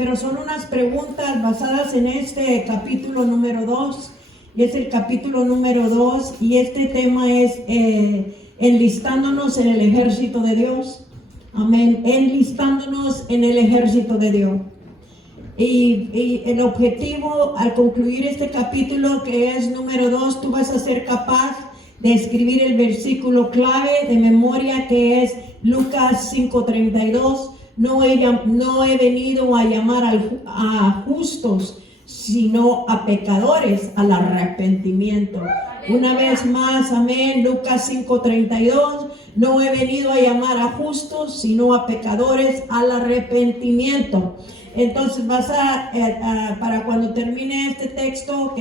pero son unas preguntas basadas en este capítulo número 2, y es el capítulo número 2, y este tema es enlistándonos en el ejército de Dios. Amén, enlistándonos en el ejército de Dios. Y el objetivo al concluir este capítulo, que es número 2, tú vas a ser capaz de escribir el versículo clave de memoria, que es Lucas 5:32. No he venido a llamar a justos, sino a pecadores al arrepentimiento. Una vez más, amén, Lucas 5:32. No he venido a llamar a justos, sino a pecadores al arrepentimiento. Entonces para cuando termine este texto,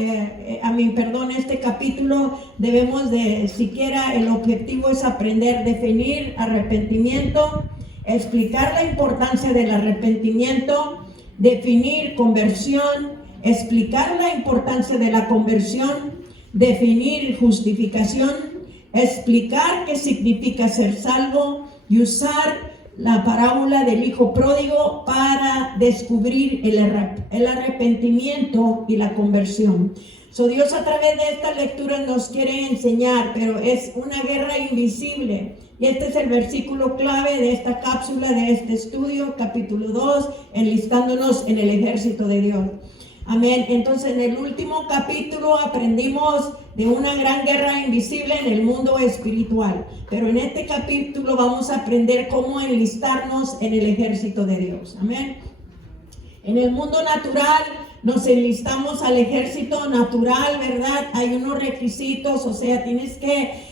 este capítulo, debemos de, siquiera el objetivo es aprender, definir arrepentimiento, explicar la importancia del arrepentimiento, definir conversión, explicar la importancia de la conversión, definir justificación, explicar qué significa ser salvo y usar la parábola del hijo pródigo para descubrir el arrepentimiento y la conversión. Dios a través de esta lectura nos quiere enseñar, pero es una guerra invisible. Y este es el versículo clave de esta cápsula, de este estudio, capítulo 2, enlistándonos en el ejército de Dios. Amén. Entonces, en el último capítulo aprendimos de una gran guerra invisible en el mundo espiritual. Pero en este capítulo vamos a aprender cómo enlistarnos en el ejército de Dios. Amén. En el mundo natural nos enlistamos al ejército natural, ¿verdad? Hay unos requisitos, o sea, tienes que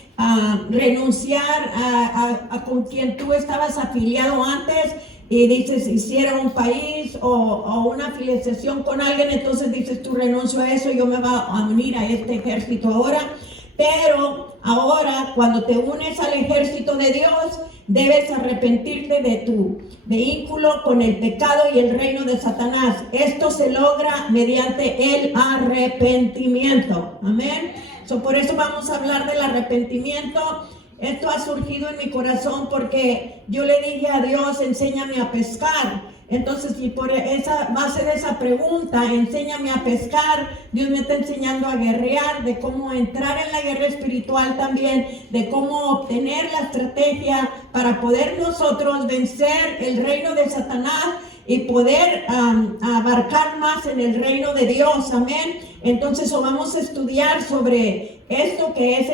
renunciar a con quien tú estabas afiliado antes. Y dices, si era un país o una afiliación con alguien, entonces dices, tú renuncio a eso, yo me voy a unir a este ejército ahora. Pero ahora, cuando te unes al ejército de Dios, debes arrepentirte de tu vínculo con el pecado y el reino de Satanás. Esto se logra mediante el arrepentimiento. Amén. Por eso vamos a hablar del arrepentimiento. Esto ha surgido en mi corazón porque yo le dije a Dios, enséñame a pescar. Entonces, y por esa base de esa pregunta, enséñame a pescar, Dios me está enseñando a guerrear, de cómo entrar en la guerra espiritual también, de cómo obtener la estrategia para poder nosotros vencer el reino de Satanás y poder abarcar más en el reino de Dios. Amén. Entonces vamos a estudiar sobre esto que es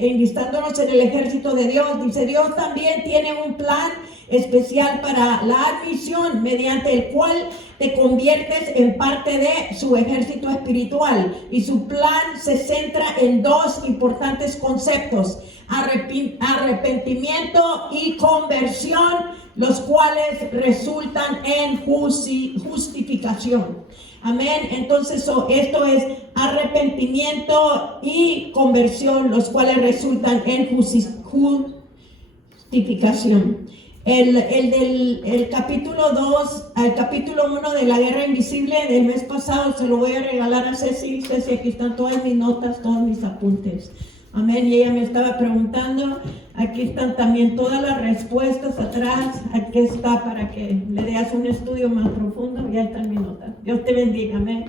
enlistándonos en el ejército de Dios. Dice, Dios también tiene un plan especial para la admisión, mediante el cual te conviertes en parte de su ejército espiritual. Y su plan se centra en dos importantes conceptos: arrepentimiento y conversión, los cuales resultan en justificación. Amén. Entonces esto es arrepentimiento y conversión, los cuales resultan en justificación. El capítulo 2 al capítulo 1 de la guerra invisible del mes pasado se lo voy a regalar a Ceci. Ceci, aquí están todas mis notas, todos mis apuntes. Amén. Y ella me estaba preguntando. Aquí están también todas las respuestas atrás. Aquí está para que le des un estudio más profundo. Ya están mis notas. Dios te bendiga. Amén.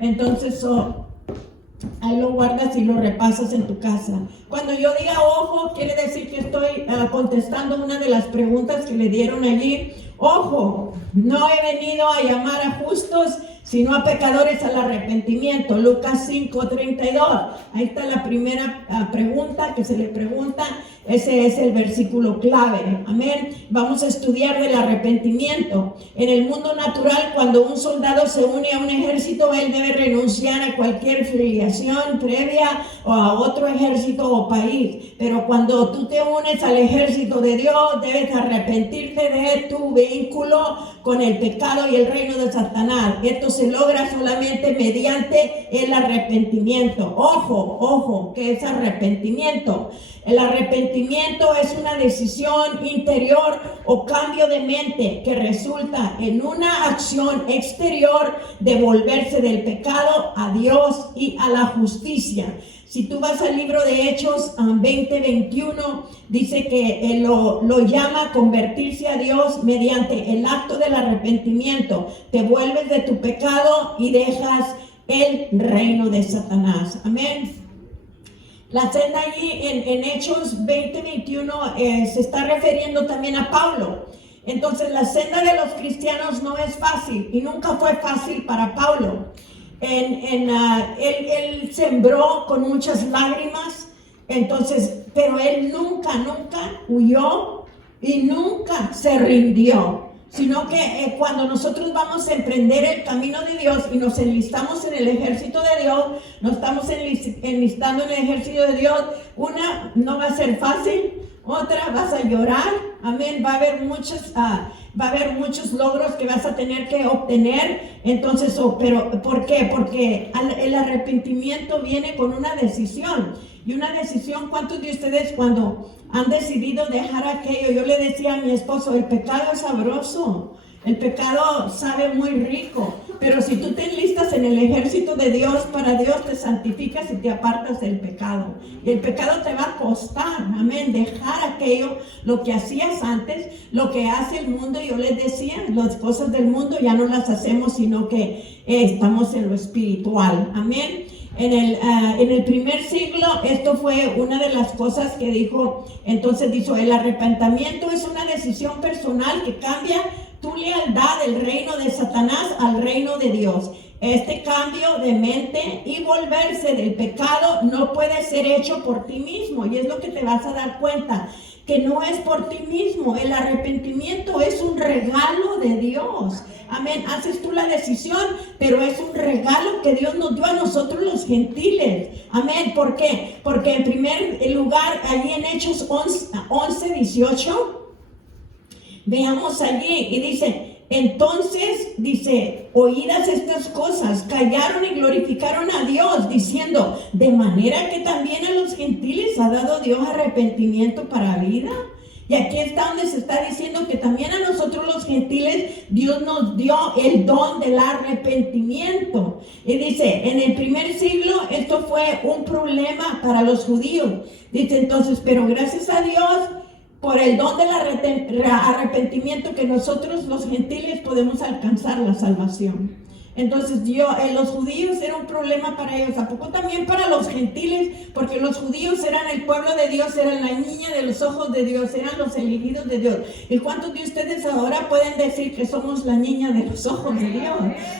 Entonces, ahí lo guardas y lo repasas en tu casa. Cuando yo diga ojo, quiere decir que estoy contestando una de las preguntas que le dieron allí. Ojo, no he venido a llamar a justos, sino a pecadores al arrepentimiento. Lucas 5:32. Ahí está la primera pregunta que se le pregunta. Ese es el versículo clave. Amén. Vamos a estudiar del arrepentimiento. En el mundo natural, cuando un soldado se une a un ejército, él debe renunciar a cualquier filiación previa o a otro ejército o país. Pero cuando tú te unes al ejército de Dios, debes arrepentirte de tu vínculo con el pecado y el reino de Satanás. Esto se logra solamente mediante el arrepentimiento. Ojo, ¿qué es arrepentimiento? El arrepentimiento es una decisión interior o cambio de mente que resulta en una acción exterior de volverse del pecado a Dios y a la justicia. Si tú vas al libro de Hechos 20:21, dice que él lo llama a convertirse a Dios mediante el acto del arrepentimiento. Te vuelves de tu pecado y dejas el reino de Satanás. Amén. La senda allí en Hechos 20:21 se está refiriendo también a Pablo. Entonces la senda de los cristianos no es fácil y nunca fue fácil para Pablo. Él sembró con muchas lágrimas, entonces, pero él nunca huyó y nunca se rindió, sino que cuando nosotros vamos a emprender el camino de Dios y nos enlistamos en el ejército de Dios, nos estamos enlistando en el ejército de Dios, una no va a ser fácil, otra vas a llorar, amén, va a haber muchos logros que vas a tener que obtener. Entonces, pero ¿por qué? Porque el arrepentimiento viene con una decisión. Y una decisión, ¿cuántos de ustedes cuando han decidido dejar aquello? Yo le decía a mi esposo, el pecado es sabroso, el pecado sabe muy rico, pero si tú te enlistas en el ejército de Dios, para Dios te santificas y te apartas del pecado. Y el pecado te va a costar, amén, dejar aquello, lo que hacías antes, lo que hace el mundo. Yo les decía, las cosas del mundo ya no las hacemos, sino que estamos en lo espiritual, amén. En el primer siglo, esto fue una de las cosas que dijo. Entonces dijo, el arrepentimiento es una decisión personal que cambia tu lealtad del reino de Satanás al reino de Dios. Este cambio de mente y volverse del pecado no puede ser hecho por ti mismo, y es lo que te vas a dar cuenta, que no es por ti mismo. El arrepentimiento es un regalo de Dios. Amén. Haces tú la decisión, pero es un regalo que Dios nos dio a nosotros los gentiles. Amén. ¿Por qué? Porque en primer lugar, allí en Hechos 11:18, veamos allí y dice, entonces, dice, oídas estas cosas, callaron y glorificaron a Dios, diciendo, de manera que también a los gentiles ha dado Dios arrepentimiento para vida. Y aquí está donde se está diciendo que también a nosotros los gentiles Dios nos dio el don del arrepentimiento. Y dice, en el primer siglo esto fue un problema para los judíos. Dice entonces, pero gracias a Dios por el don del arrepentimiento que nosotros los gentiles podemos alcanzar la salvación. Entonces los judíos era un problema para ellos, ¿a poco también para los gentiles? Porque los judíos eran el pueblo de Dios, eran la niña de los ojos de Dios, eran los elegidos de Dios. ¿Y cuántos de ustedes ahora pueden decir que somos la niña de los ojos de Dios?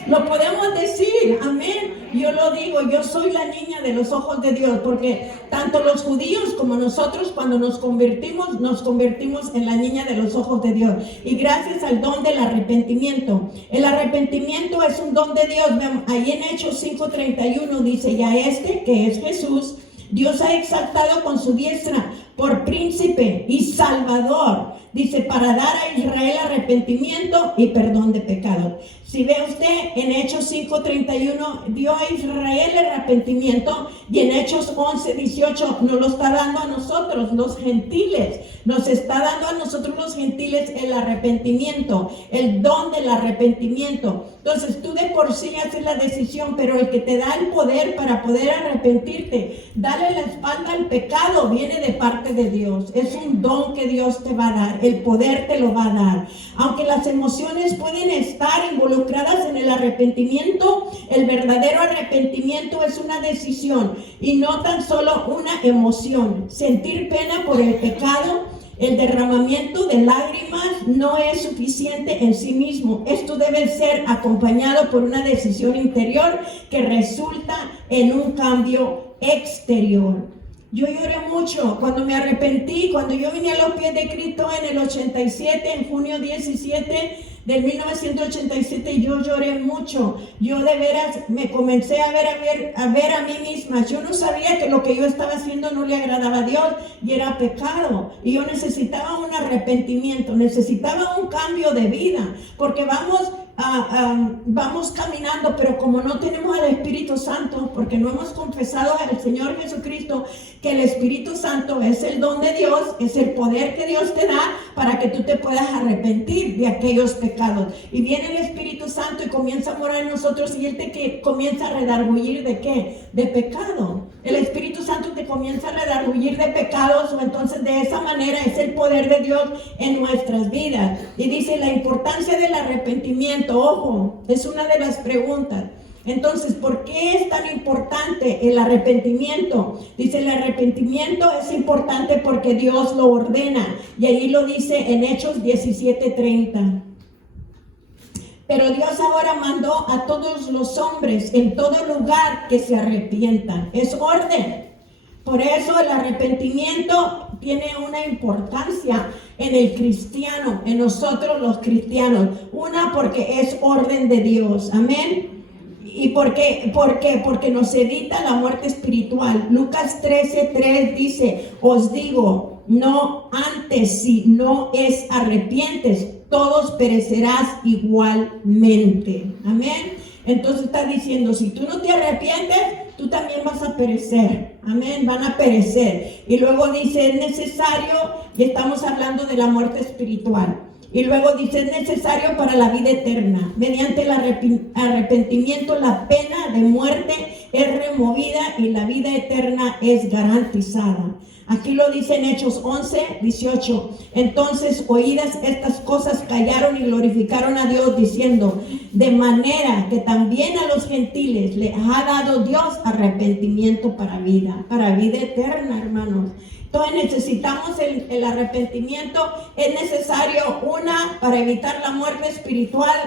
Lo podemos decir, amén. Yo lo digo, yo soy la niña de los ojos de Dios, porque tanto los judíos como nosotros cuando nos convertimos en la niña de los ojos de Dios. Y gracias al don del arrepentimiento. El arrepentimiento es un don de Dios. Ahí en Hechos 5:31 dice, y a este que es Jesús, Dios ha exaltado con su diestra por príncipe y salvador, dice, para dar a Israel arrepentimiento y perdón de pecados. Si ve usted en Hechos 5:31, dio a Israel el arrepentimiento, y en Hechos 11:18 nos lo está dando a nosotros, los gentiles. Nos está dando a nosotros los gentiles el arrepentimiento, el don del arrepentimiento. Entonces tú de por sí haces la decisión, pero el que te da el poder para poder arrepentirte, darle la espalda al pecado, viene de parte de Dios. Es un don que Dios te va a dar, el poder te lo va a dar. Aunque las emociones pueden estar involucradas en el arrepentimiento, el verdadero arrepentimiento es una decisión y no tan solo una emoción. Sentir pena por el pecado, el derramamiento de lágrimas no es suficiente en sí mismo. Esto debe ser acompañado por una decisión interior que resulta en un cambio exterior. Yo lloré mucho cuando me arrepentí, cuando yo vine a los pies de Cristo en el 87, en junio 17 del 1987, yo lloré mucho. Yo de veras me comencé a ver a mí misma. Yo no sabía que lo que yo estaba haciendo no le agradaba a Dios y era pecado. Y yo necesitaba un arrepentimiento, necesitaba un cambio de vida, porque vamos caminando, pero como no tenemos al Espíritu Santo, porque no hemos confesado al Señor Jesucristo, que el Espíritu Santo es el don de Dios, es el poder que Dios te da para que tú te puedas arrepentir de aquellos pecados. Y viene el Espíritu Santo y comienza a morar en nosotros, y Él comienza a redarguir ¿de qué? De pecado. El Espíritu Santo te comienza a redarguir de pecados, o entonces de esa manera es el poder de Dios en nuestras vidas. Y dice la importancia del arrepentimiento, ojo, es una de las preguntas. Entonces, ¿por qué es tan importante el arrepentimiento? Dice, el arrepentimiento es importante porque Dios lo ordena. Y ahí lo dice en Hechos 17:30. Pero Dios ahora mandó a todos los hombres en todo lugar que se arrepientan. Es orden. Por eso el arrepentimiento tiene una importancia en el cristiano, en nosotros los cristianos. Una, porque es orden de Dios. Amén. ¿Y por qué? Porque nos evita la muerte espiritual. Lucas 13:3 dice, os digo, no antes, si no es arrepientes, todos perecerás igualmente. Amén. Entonces está diciendo, si tú no te arrepientes, tú también vas a perecer. Amén, van a perecer. Y luego dice, es necesario, y estamos hablando de la muerte espiritual. Y luego dice, es necesario para la vida eterna. Mediante el arrepentimiento, la pena de muerte es removida y la vida eterna es garantizada. Aquí lo dice en Hechos 11:18. Entonces, oídas estas cosas, callaron y glorificaron a Dios, diciendo, de manera que también a los gentiles le ha dado Dios arrepentimiento para vida eterna, hermanos. Entonces necesitamos el arrepentimiento. Es necesario, una, para evitar la muerte espiritual.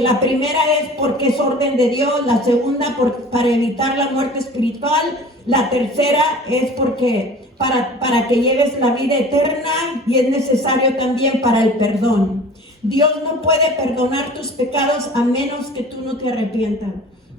La primera es porque es orden de Dios. La segunda, para evitar la muerte espiritual. La tercera es porque para que lleves la vida eterna, y es necesario también para el perdón. Dios no puede perdonar tus pecados a menos que tú no te arrepientas.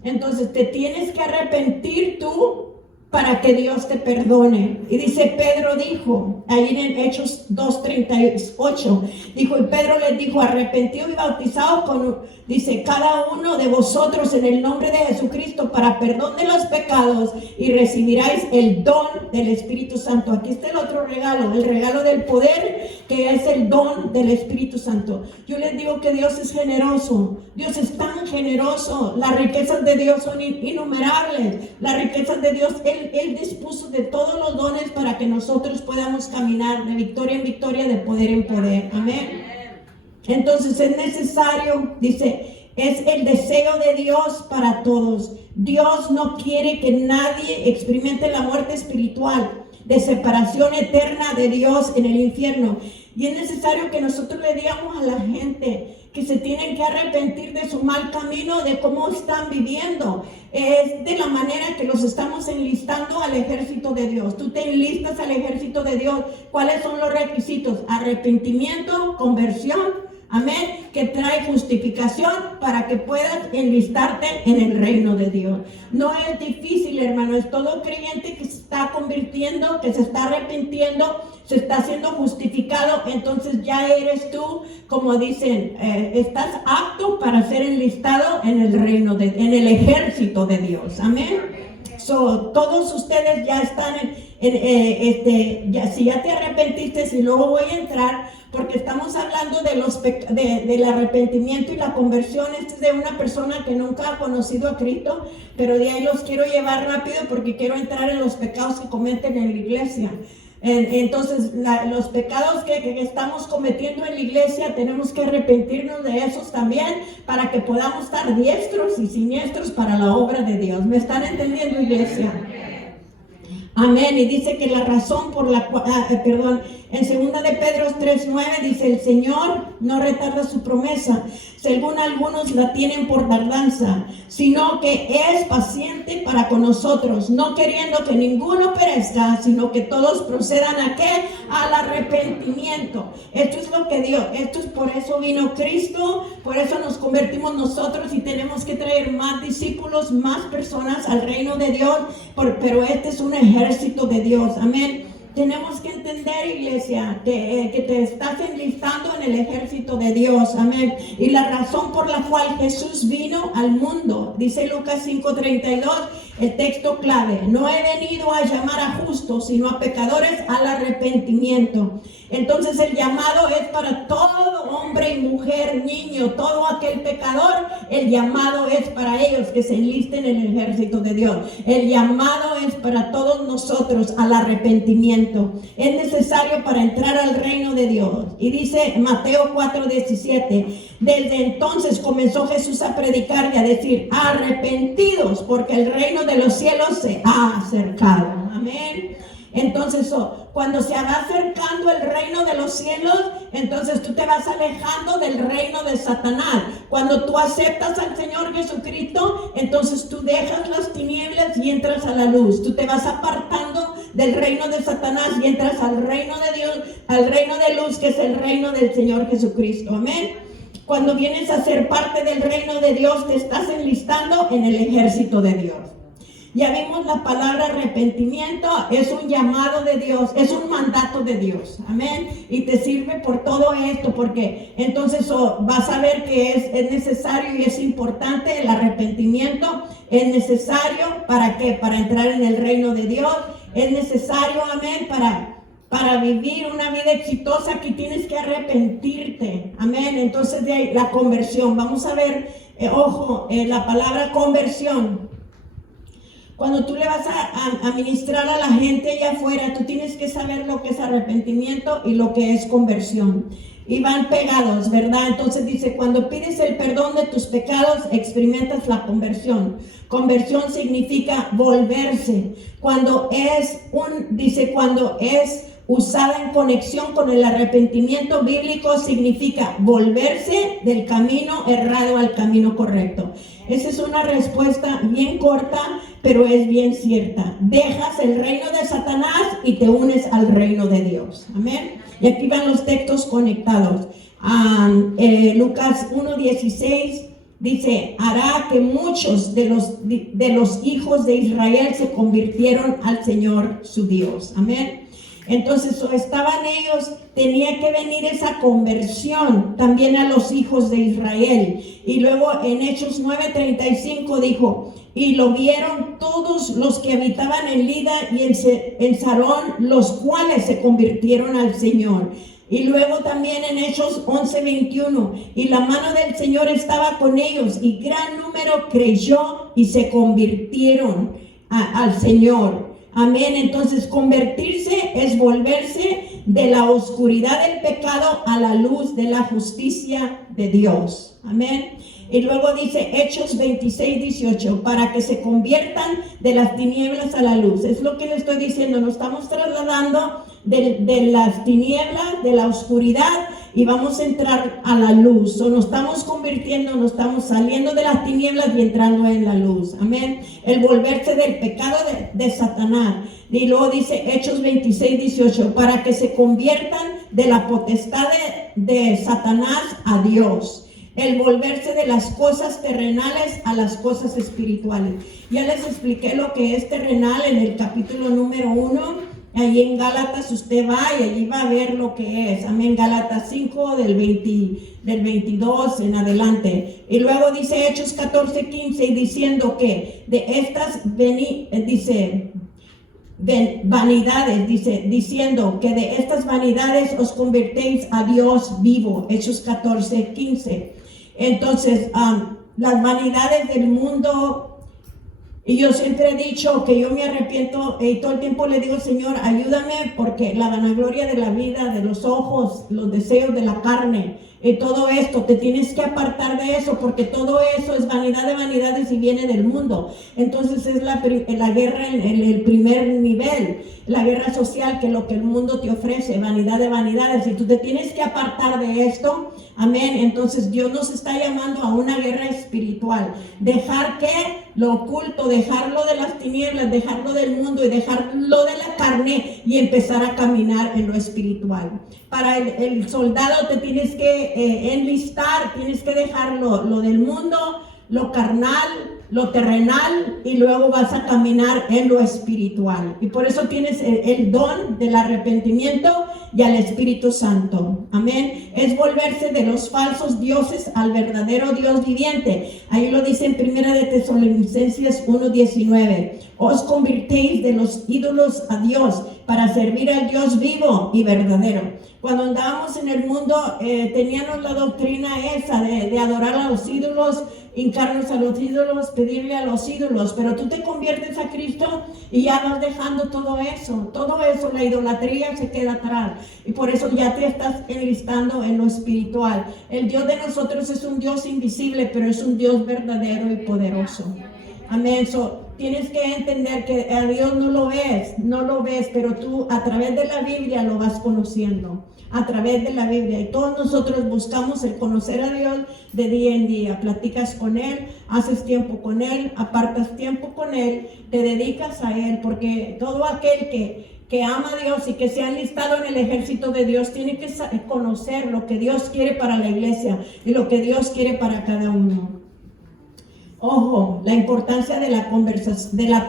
Entonces te tienes que arrepentir tú para que Dios te perdone. Y dice, Pedro dijo, ahí en Hechos 2:38, dijo, y Pedro les dijo, arrepentido y bautizado dice, cada uno de vosotros en el nombre de Jesucristo para perdón de los pecados, y recibiráis el don del Espíritu Santo. Aquí está el otro regalo, el regalo del poder, que es el don del Espíritu Santo. Yo les digo que Dios es generoso. Dios es tan generoso. Las riquezas de Dios son innumerables. Las riquezas de Dios, Él dispuso de todos los dones para que nosotros podamos caminar de victoria en victoria, de poder en poder. Amén. Entonces es necesario, dice, es el deseo de Dios para todos. Dios no quiere que nadie experimente la muerte espiritual, de separación eterna de Dios en el infierno. Y es necesario que nosotros le digamos a la gente que se tienen que arrepentir de su mal camino, de cómo están viviendo. Es de la manera que los estamos enlistando al ejército de Dios. Tú te enlistas al ejército de Dios. ¿Cuáles son los requisitos? Arrepentimiento, conversión, amén, que trae justificación para que puedas enlistarte en el reino de Dios. No es difícil, hermano, es todo creyente que se está convirtiendo, que se está arrepintiendo, se está siendo justificado, entonces ya eres tú, como dicen, estás apto para ser enlistado en el reino, en el ejército de Dios, amén. Todos ustedes ya están si ya te arrepentiste, y luego voy a entrar, porque estamos hablando del arrepentimiento y la conversión. Este es de una persona que nunca ha conocido a Cristo, pero de ahí los quiero llevar rápido porque quiero entrar en los pecados que cometen en la iglesia. Entonces, los pecados que estamos cometiendo en la iglesia, tenemos que arrepentirnos de esos también, para que podamos estar diestros y siniestros para la obra de Dios. ¿Me están entendiendo, iglesia? Amén. Y dice que la razón por la cual, en 2 de Pedro 3:9 dice, el Señor no retarda su promesa, según algunos la tienen por tardanza, sino que es paciente para con nosotros, no queriendo que ninguno perezca, sino que todos procedan ¿a qué? Al arrepentimiento. Esto es lo que Dios, esto es por eso vino Cristo, por eso nos convertimos nosotros, y tenemos que traer más discípulos, más personas al reino de Dios, pero este es un ejército de Dios, amén. Tenemos que entender, iglesia, que te estás enlistando en el ejército de Dios, amén. Y la razón por la cual Jesús vino al mundo, dice Lucas 5:32, el texto clave, no he venido a llamar a justos, sino a pecadores al arrepentimiento. Entonces el llamado es para todo hombre y mujer, niño, todo aquel pecador, El llamado es para ellos que se enlisten en el ejército de Dios. El llamado es para todos nosotros al arrepentimiento. Es necesario para entrar al reino de Dios. Y dice Mateo 4:17, desde entonces comenzó Jesús a predicar y a decir, arrepentidos, porque el reino de los cielos se ha acercado. Amén. Entonces, cuando se va acercando el reino de los cielos, entonces tú te vas alejando del reino de Satanás. Cuando tú aceptas al Señor Jesucristo, entonces tú dejas las tinieblas y entras a la luz. Tú te vas apartando del reino de Satanás y entras al reino de Dios, al reino de luz, que es el reino del Señor Jesucristo. Amén. Cuando vienes a ser parte del reino de Dios, te estás enlistando en el ejército de Dios. Ya vimos la palabra arrepentimiento, es un llamado de Dios, es un mandato de Dios, amén, y te sirve por todo esto, porque entonces vas a ver que es necesario y es importante el arrepentimiento, es necesario, ¿para qué? Para entrar en el reino de Dios, es necesario, amén, para vivir una vida exitosa, que tienes que arrepentirte, amén. Entonces de ahí la conversión, vamos a ver, la palabra conversión. Cuando tú le vas a ministrar a la gente allá afuera, tú tienes que saber lo que es arrepentimiento y lo que es conversión. Y van pegados, ¿verdad? Entonces dice, cuando pides el perdón de tus pecados, experimentas la conversión. Conversión significa volverse. Cuando es usada en conexión con el arrepentimiento bíblico, significa volverse del camino errado al camino correcto. Esa es una respuesta bien corta, pero es bien cierta. Dejas el reino de Satanás y te unes al reino de Dios. Amén. Y aquí van los textos conectados. Lucas 1:16 dice, hará que muchos de los hijos de Israel se convirtieron al Señor su Dios. Amén. Entonces estaban ellos, tenía que venir esa conversión también a los hijos de Israel. Y luego en Hechos 9:35 dijo, y lo vieron todos los que habitaban en Lida y en Sarón, los cuales se convirtieron al Señor. Y luego también en Hechos 11:21, y la mano del Señor estaba con ellos, y gran número creyó y se convirtieron al Señor. Amén. Entonces convertirse es volverse de la oscuridad del pecado a la luz de la justicia de Dios. Amén. Y luego dice Hechos 26:18, para que se conviertan de las tinieblas a la luz. Es lo que le estoy diciendo, nos estamos trasladando de las tinieblas, de la oscuridad, y vamos a entrar a la luz. O nos estamos convirtiendo, nos estamos saliendo de las tinieblas y entrando en la luz. Amén. El volverse del pecado de Satanás. Y luego dice Hechos 26:18, para que se conviertan de la potestad de Satanás a Dios. El volverse de las cosas terrenales a las cosas espirituales. Ya les expliqué lo que es terrenal en el capítulo número 1. Ahí en Gálatas usted va y allí va a ver lo que es. Amén. Gálatas 5 del 22 en adelante. Y luego dice Hechos 14:15 y diciendo que de estas vanidades, diciendo que de estas vanidades os convertéis a Dios vivo. Hechos 14:15. Entonces, las vanidades del mundo. Y yo siempre he dicho que yo me arrepiento y todo el tiempo le digo, Señor, ayúdame, porque la vanagloria de la vida, de los ojos, los deseos de la carne, y todo esto, te tienes que apartar de eso, porque todo eso es vanidad de vanidades y viene del mundo. Entonces es la guerra en el primer nivel, la guerra social, que es lo que el mundo te ofrece, vanidad de vanidades, y tú te tienes que apartar de esto. Amén. Entonces Dios nos está llamando a una guerra espiritual. Dejar que lo oculto, dejarlo de las tinieblas, dejarlo del mundo y dejarlo de la carne y empezar a caminar en lo espiritual. Para el soldado te tienes que enlistar, tienes que dejar lo del mundo, lo carnal, lo terrenal, y luego vas a caminar en lo espiritual. Y por eso tienes el don del arrepentimiento y al Espíritu Santo. Amén. Es volverse de los falsos dioses al verdadero Dios viviente. Ahí lo dice en 1 de Tesalonicenses 1:19. Os convirtéis de los ídolos a Dios, para servir al Dios vivo y verdadero. Cuando andábamos en el mundo, teníamos la doctrina esa de adorar a los ídolos, hincarnos a los ídolos, pedirle a los ídolos, pero tú te conviertes a Cristo y ya vas dejando todo eso, la idolatría se queda atrás, y por eso ya te estás enlistando en lo espiritual. El Dios de nosotros es un Dios invisible, pero es un Dios verdadero y poderoso. Amén. Tienes que entender que a Dios no lo ves, pero tú a través de la Biblia lo vas conociendo, a través de la Biblia. Y todos nosotros buscamos el conocer a Dios de día en día. Platicas con Él, haces tiempo con Él, apartas tiempo con Él, te dedicas a Él, porque todo aquel que ama a Dios y que se ha enlistado en el ejército de Dios tiene que conocer lo que Dios quiere para la iglesia y lo que Dios quiere para cada uno. Ojo, la importancia de la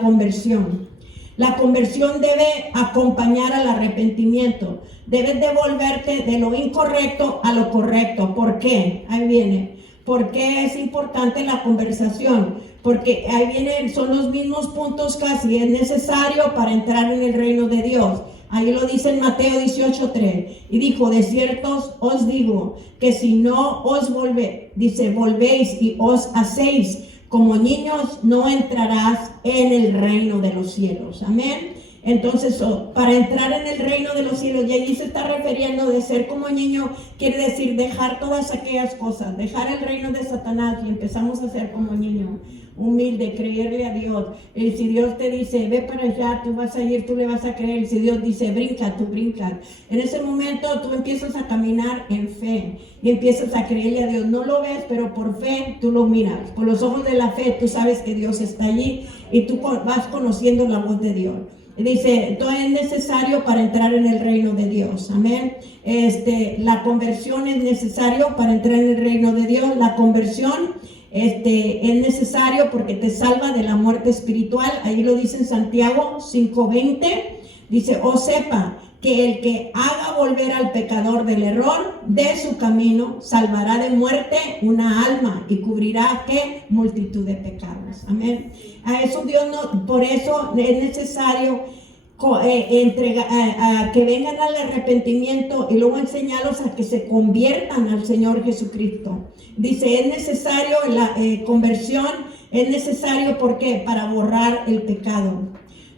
conversión. La conversión debe acompañar al arrepentimiento. Debes devolverte de lo incorrecto a lo correcto. ¿Por qué? Ahí viene. ¿Por qué es importante la conversación? Porque ahí vienen, son los mismos puntos casi. Es necesario para entrar en el reino de Dios. Ahí lo dice en Mateo 18:3. Y dijo, de cierto os digo, que si no os volvéis y os hacéis como niños, no entrarás en el reino de los cielos. Amén. Entonces, para entrar en el reino de los cielos, y allí se está refiriendo de ser como niño, quiere decir dejar todas aquellas cosas, dejar el reino de Satanás, y empezamos a ser como niño, humilde, creerle a Dios. Y si Dios te dice, ve para allá, tú vas a ir, tú le vas a creer. Y si Dios dice, brinca, tú brincas. En ese momento tú empiezas a caminar en fe y empiezas a creerle a Dios. No lo ves, pero por fe tú lo miras. Por los ojos de la fe tú sabes que Dios está allí y tú vas conociendo la voz de Dios. Dice, todo es necesario para entrar en el reino de Dios. Amén. La conversión es necesario para entrar en el reino de Dios. La conversión es necesario porque te salva de la muerte espiritual. Ahí lo dice en Santiago 5:20. Dice, sepa que el que haga volver al pecador del error de su camino, salvará de muerte una alma y cubrirá, ¿qué? Multitud de pecados. Amén. A eso Dios no, por eso es necesario que vengan al arrepentimiento y luego enseñarlos a que se conviertan al Señor Jesucristo. Dice, es necesario la conversión, es necesario, ¿por qué? Para borrar el pecado.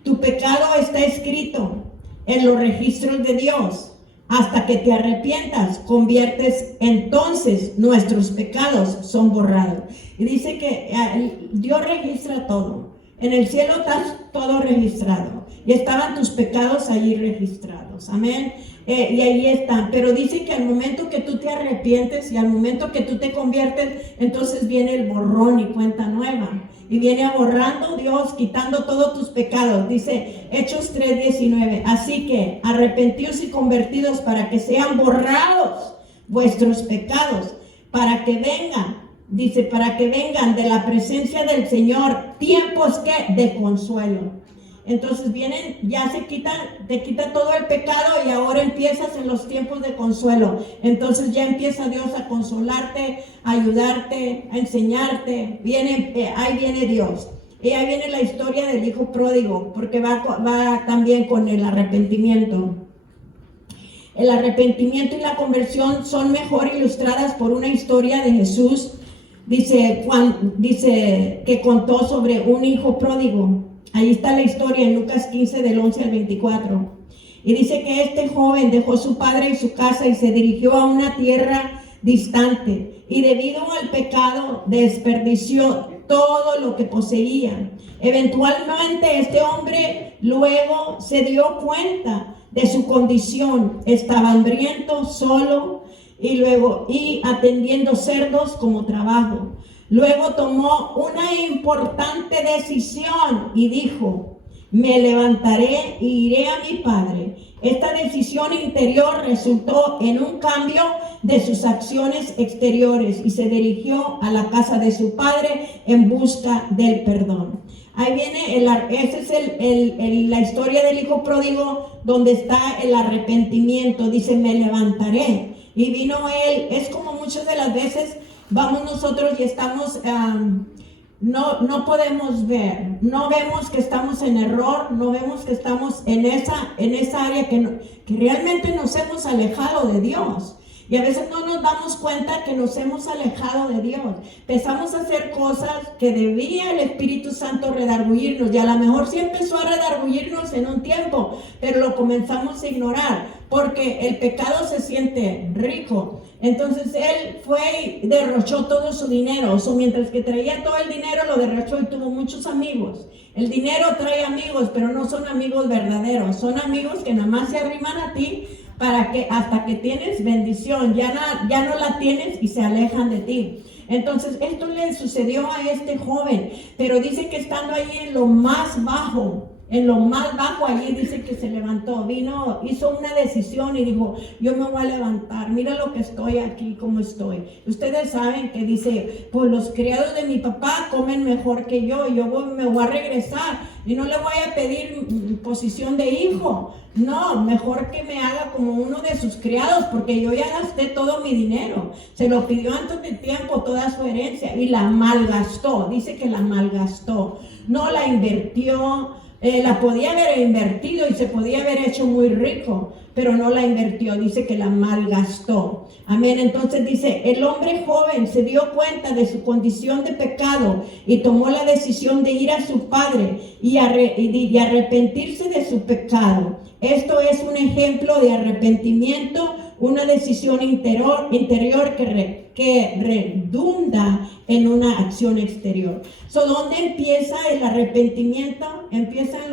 Tu pecado está escrito en los registros de Dios. Hasta que te arrepientas, conviertes, entonces nuestros pecados son borrados. Y dice que Dios registra todo. En el cielo está todo registrado. Y estaban tus pecados allí registrados. Amén. Y ahí están. Pero dice que al momento que tú te arrepientes y al momento que tú te conviertes, entonces viene el borrón y cuenta nueva. Y viene borrando Dios, quitando todos tus pecados. Dice Hechos 3:19. Así que arrepentidos y convertidos para que sean borrados vuestros pecados, para que vengan, dice, para que vengan de la presencia del Señor tiempos que de consuelo. Entonces vienen, ya te quita todo el pecado y ahora empiezas en los tiempos de consuelo. Entonces ya empieza Dios a consolarte, a ayudarte, a enseñarte. Ahí viene Dios. Y ahí viene la historia del hijo pródigo, porque va también con el arrepentimiento. El arrepentimiento y la conversión son mejor ilustradas por una historia de Jesús. Dice que contó sobre un hijo pródigo. Ahí está la historia en Lucas 15 del 11 al 24. Y dice que este joven dejó su padre y su casa y se dirigió a una tierra distante. Y debido al pecado desperdició todo lo que poseía. Eventualmente este hombre luego se dio cuenta de su condición. Estaba hambriento, solo y atendiendo cerdos como trabajo. Luego tomó una importante decisión y dijo, me levantaré e iré a mi padre. Esta decisión interior resultó en un cambio de sus acciones exteriores y se dirigió a la casa de su padre en busca del perdón. Ahí viene, esa es la historia del hijo pródigo, donde está el arrepentimiento. Dice, me levantaré. Y vino él. Es como muchas de las veces vamos nosotros y estamos no podemos ver, no vemos que estamos en error, no vemos que estamos en esa área que realmente nos hemos alejado de Dios. Y a veces no nos damos cuenta que nos hemos alejado de Dios. Empezamos a hacer cosas que debía el Espíritu Santo redarguirnos. Y a lo mejor sí empezó a redarguirnos en un tiempo, pero lo comenzamos a ignorar. Porque el pecado se siente rico. Entonces él fue y derrochó todo su dinero. Mientras que traía todo el dinero, lo derrochó y tuvo muchos amigos. El dinero trae amigos, pero no son amigos verdaderos. Son amigos que nada más se arriman a ti para que hasta que tienes bendición, ya no la tienes y se alejan de ti. Entonces esto le sucedió a este joven, pero dice que estando ahí en lo más bajo, allí dice que se levantó, hizo una decisión y dijo, yo me voy a levantar, mira lo que estoy aquí, cómo estoy. Ustedes saben que dice, pues los criados de mi papá comen mejor que yo me voy a regresar y no le voy a pedir posición de hijo. No, mejor que me haga como uno de sus criados, porque yo ya gasté todo mi dinero. Se lo pidió antes de tiempo toda su herencia y la malgastó. Dice que la malgastó, no la invirtió. La podía haber invertido y se podía haber hecho muy rico, pero no la invirtió, dice que la malgastó. Amén. Entonces dice, el hombre joven se dio cuenta de su condición de pecado y tomó la decisión de ir a su padre y arrepentirse de su pecado. Esto es un ejemplo de arrepentimiento, una decisión interior que redunda en una acción exterior. ¿Dónde empieza el arrepentimiento? Empieza en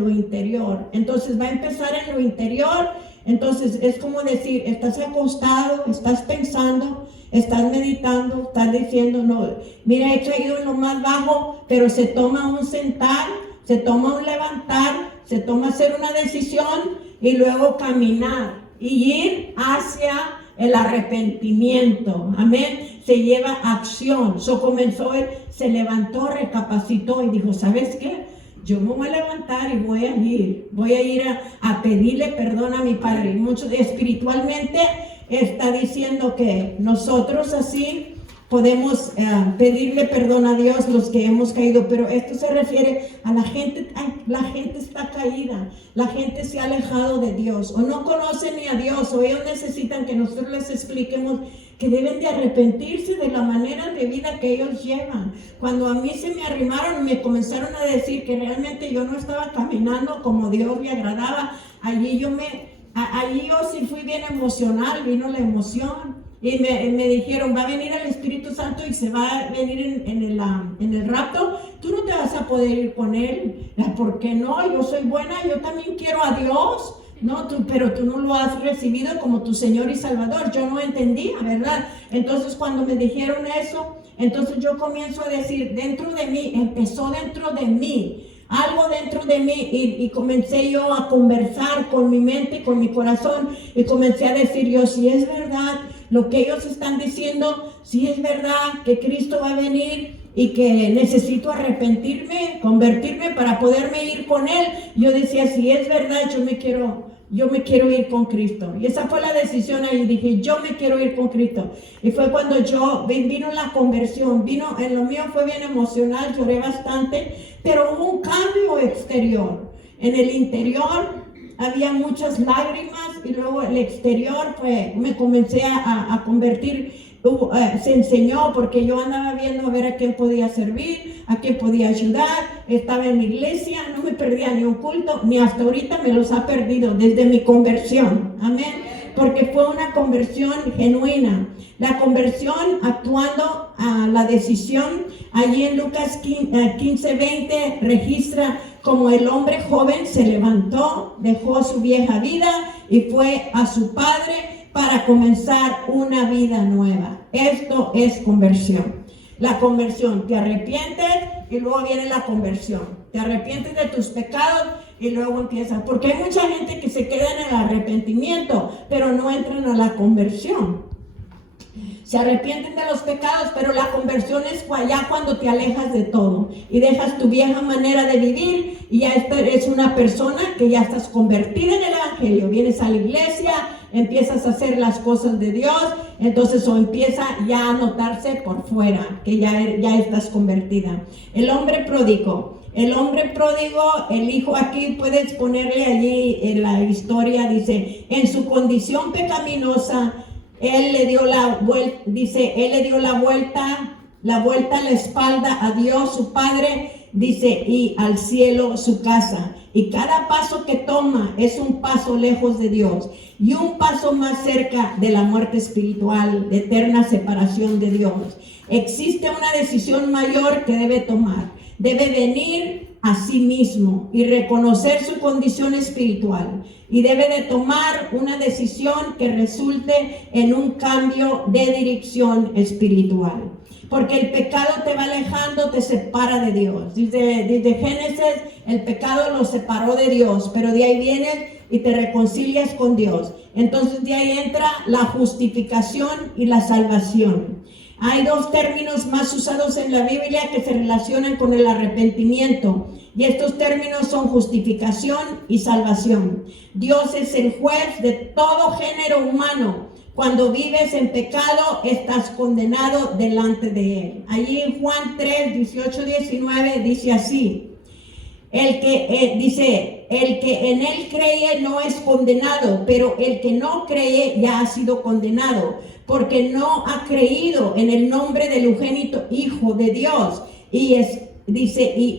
lo interior. Entonces va a empezar en lo interior. Entonces es como decir, estás acostado, estás pensando, estás meditando, estás diciendo, no, mira, he caído en lo más bajo, pero se toma un sentar, se toma un levantar, se toma hacer una decisión y luego caminar y ir hacia el arrepentimiento. Amén. Se lleva acción. Comenzó él, se levantó, recapacitó y dijo, ¿sabes qué? Yo me voy a levantar y voy a ir a pedirle perdón a mi Padre. Y muchos espiritualmente está diciendo que nosotros así podemos pedirle perdón a Dios los que hemos caído, pero esto se refiere a la gente. La gente está caída, la gente se ha alejado de Dios, o no conocen ni a Dios, o ellos necesitan que nosotros les expliquemos que deben de arrepentirse de la manera de vida que ellos llevan. Cuando a mí se me arrimaron y me comenzaron a decir que realmente yo no estaba caminando como Dios le agradaba, allí yo sí fui bien emocional, vino la emoción. Y me dijeron, va a venir el Espíritu Santo y se va a venir en el rapto. Tú no te vas a poder ir con él. ¿Por qué no? Yo soy buena, yo también quiero a Dios. No, pero tú no lo has recibido como tu Señor y Salvador. Yo no entendía, ¿verdad? Entonces cuando me dijeron eso, entonces yo comienzo a decir, dentro de mí, empezó dentro de mí. Algo dentro de mí y comencé yo a conversar con mi mente y con mi corazón y comencé a decir yo, si es verdad lo que ellos están diciendo, si es verdad que Cristo va a venir y que necesito arrepentirme, convertirme para poderme ir con Él, yo decía, si es verdad, yo me quiero ir con Cristo. Y esa fue la decisión ahí, dije, yo me quiero ir con Cristo. Y fue cuando vino la conversión, en lo mío fue bien emocional, lloré bastante, pero hubo un cambio exterior. En el interior había muchas lágrimas y luego el exterior me comencé a convertir. Se enseñó porque yo andaba viendo a ver a quién podía servir, a quién podía ayudar. Estaba en mi iglesia, no me perdía ni un culto, ni hasta ahorita me los ha perdido desde mi conversión. Amén. Porque fue una conversión genuina. La conversión actuando a la decisión. Allí en Lucas 15:20 registra como el hombre joven se levantó, dejó su vieja vida y fue a su padre para comenzar una vida nueva. Esto es conversión. La conversión, te arrepientes y luego viene la conversión. Te arrepientes de tus pecados y luego empiezas. Porque hay mucha gente que se queda en el arrepentimiento, pero no entran a la conversión. Se arrepienten de los pecados, pero la conversión es ya cuando te alejas de todo y dejas tu vieja manera de vivir y ya eres una persona que ya estás convertida en el Evangelio. Vienes a la iglesia, empiezas a hacer las cosas de Dios, entonces o empieza ya a notarse por fuera, que ya estás convertida. El hombre pródigo, el hijo, aquí puedes ponerle allí en la historia, dice, en su condición pecaminosa, él le dio la vuelta a la espalda a Dios, su Padre, dice, y al cielo, su casa. Y cada paso que toma es un paso lejos de Dios y un paso más cerca de la muerte espiritual, de eterna separación de Dios. Existe una decisión mayor que debe tomar. Debe venir a sí mismo y reconocer su condición espiritual. Y debe de tomar una decisión que resulte en un cambio de dirección espiritual. Porque el pecado te va alejando, te separa de Dios. Desde Génesis, el pecado lo separó de Dios, pero de ahí vienes y te reconcilias con Dios. Entonces de ahí entra la justificación y la salvación. Hay dos términos más usados en la Biblia que se relacionan con el arrepentimiento. Y estos términos son justificación y salvación. Dios es el juez de todo género humano. Cuando vives en pecado, estás condenado delante de Él. Allí en Juan 3, 18, 19 dice así. El que en Él cree no es condenado, pero el que no cree ya ha sido condenado, porque no ha creído en el nombre del unigénito Hijo de Dios. Y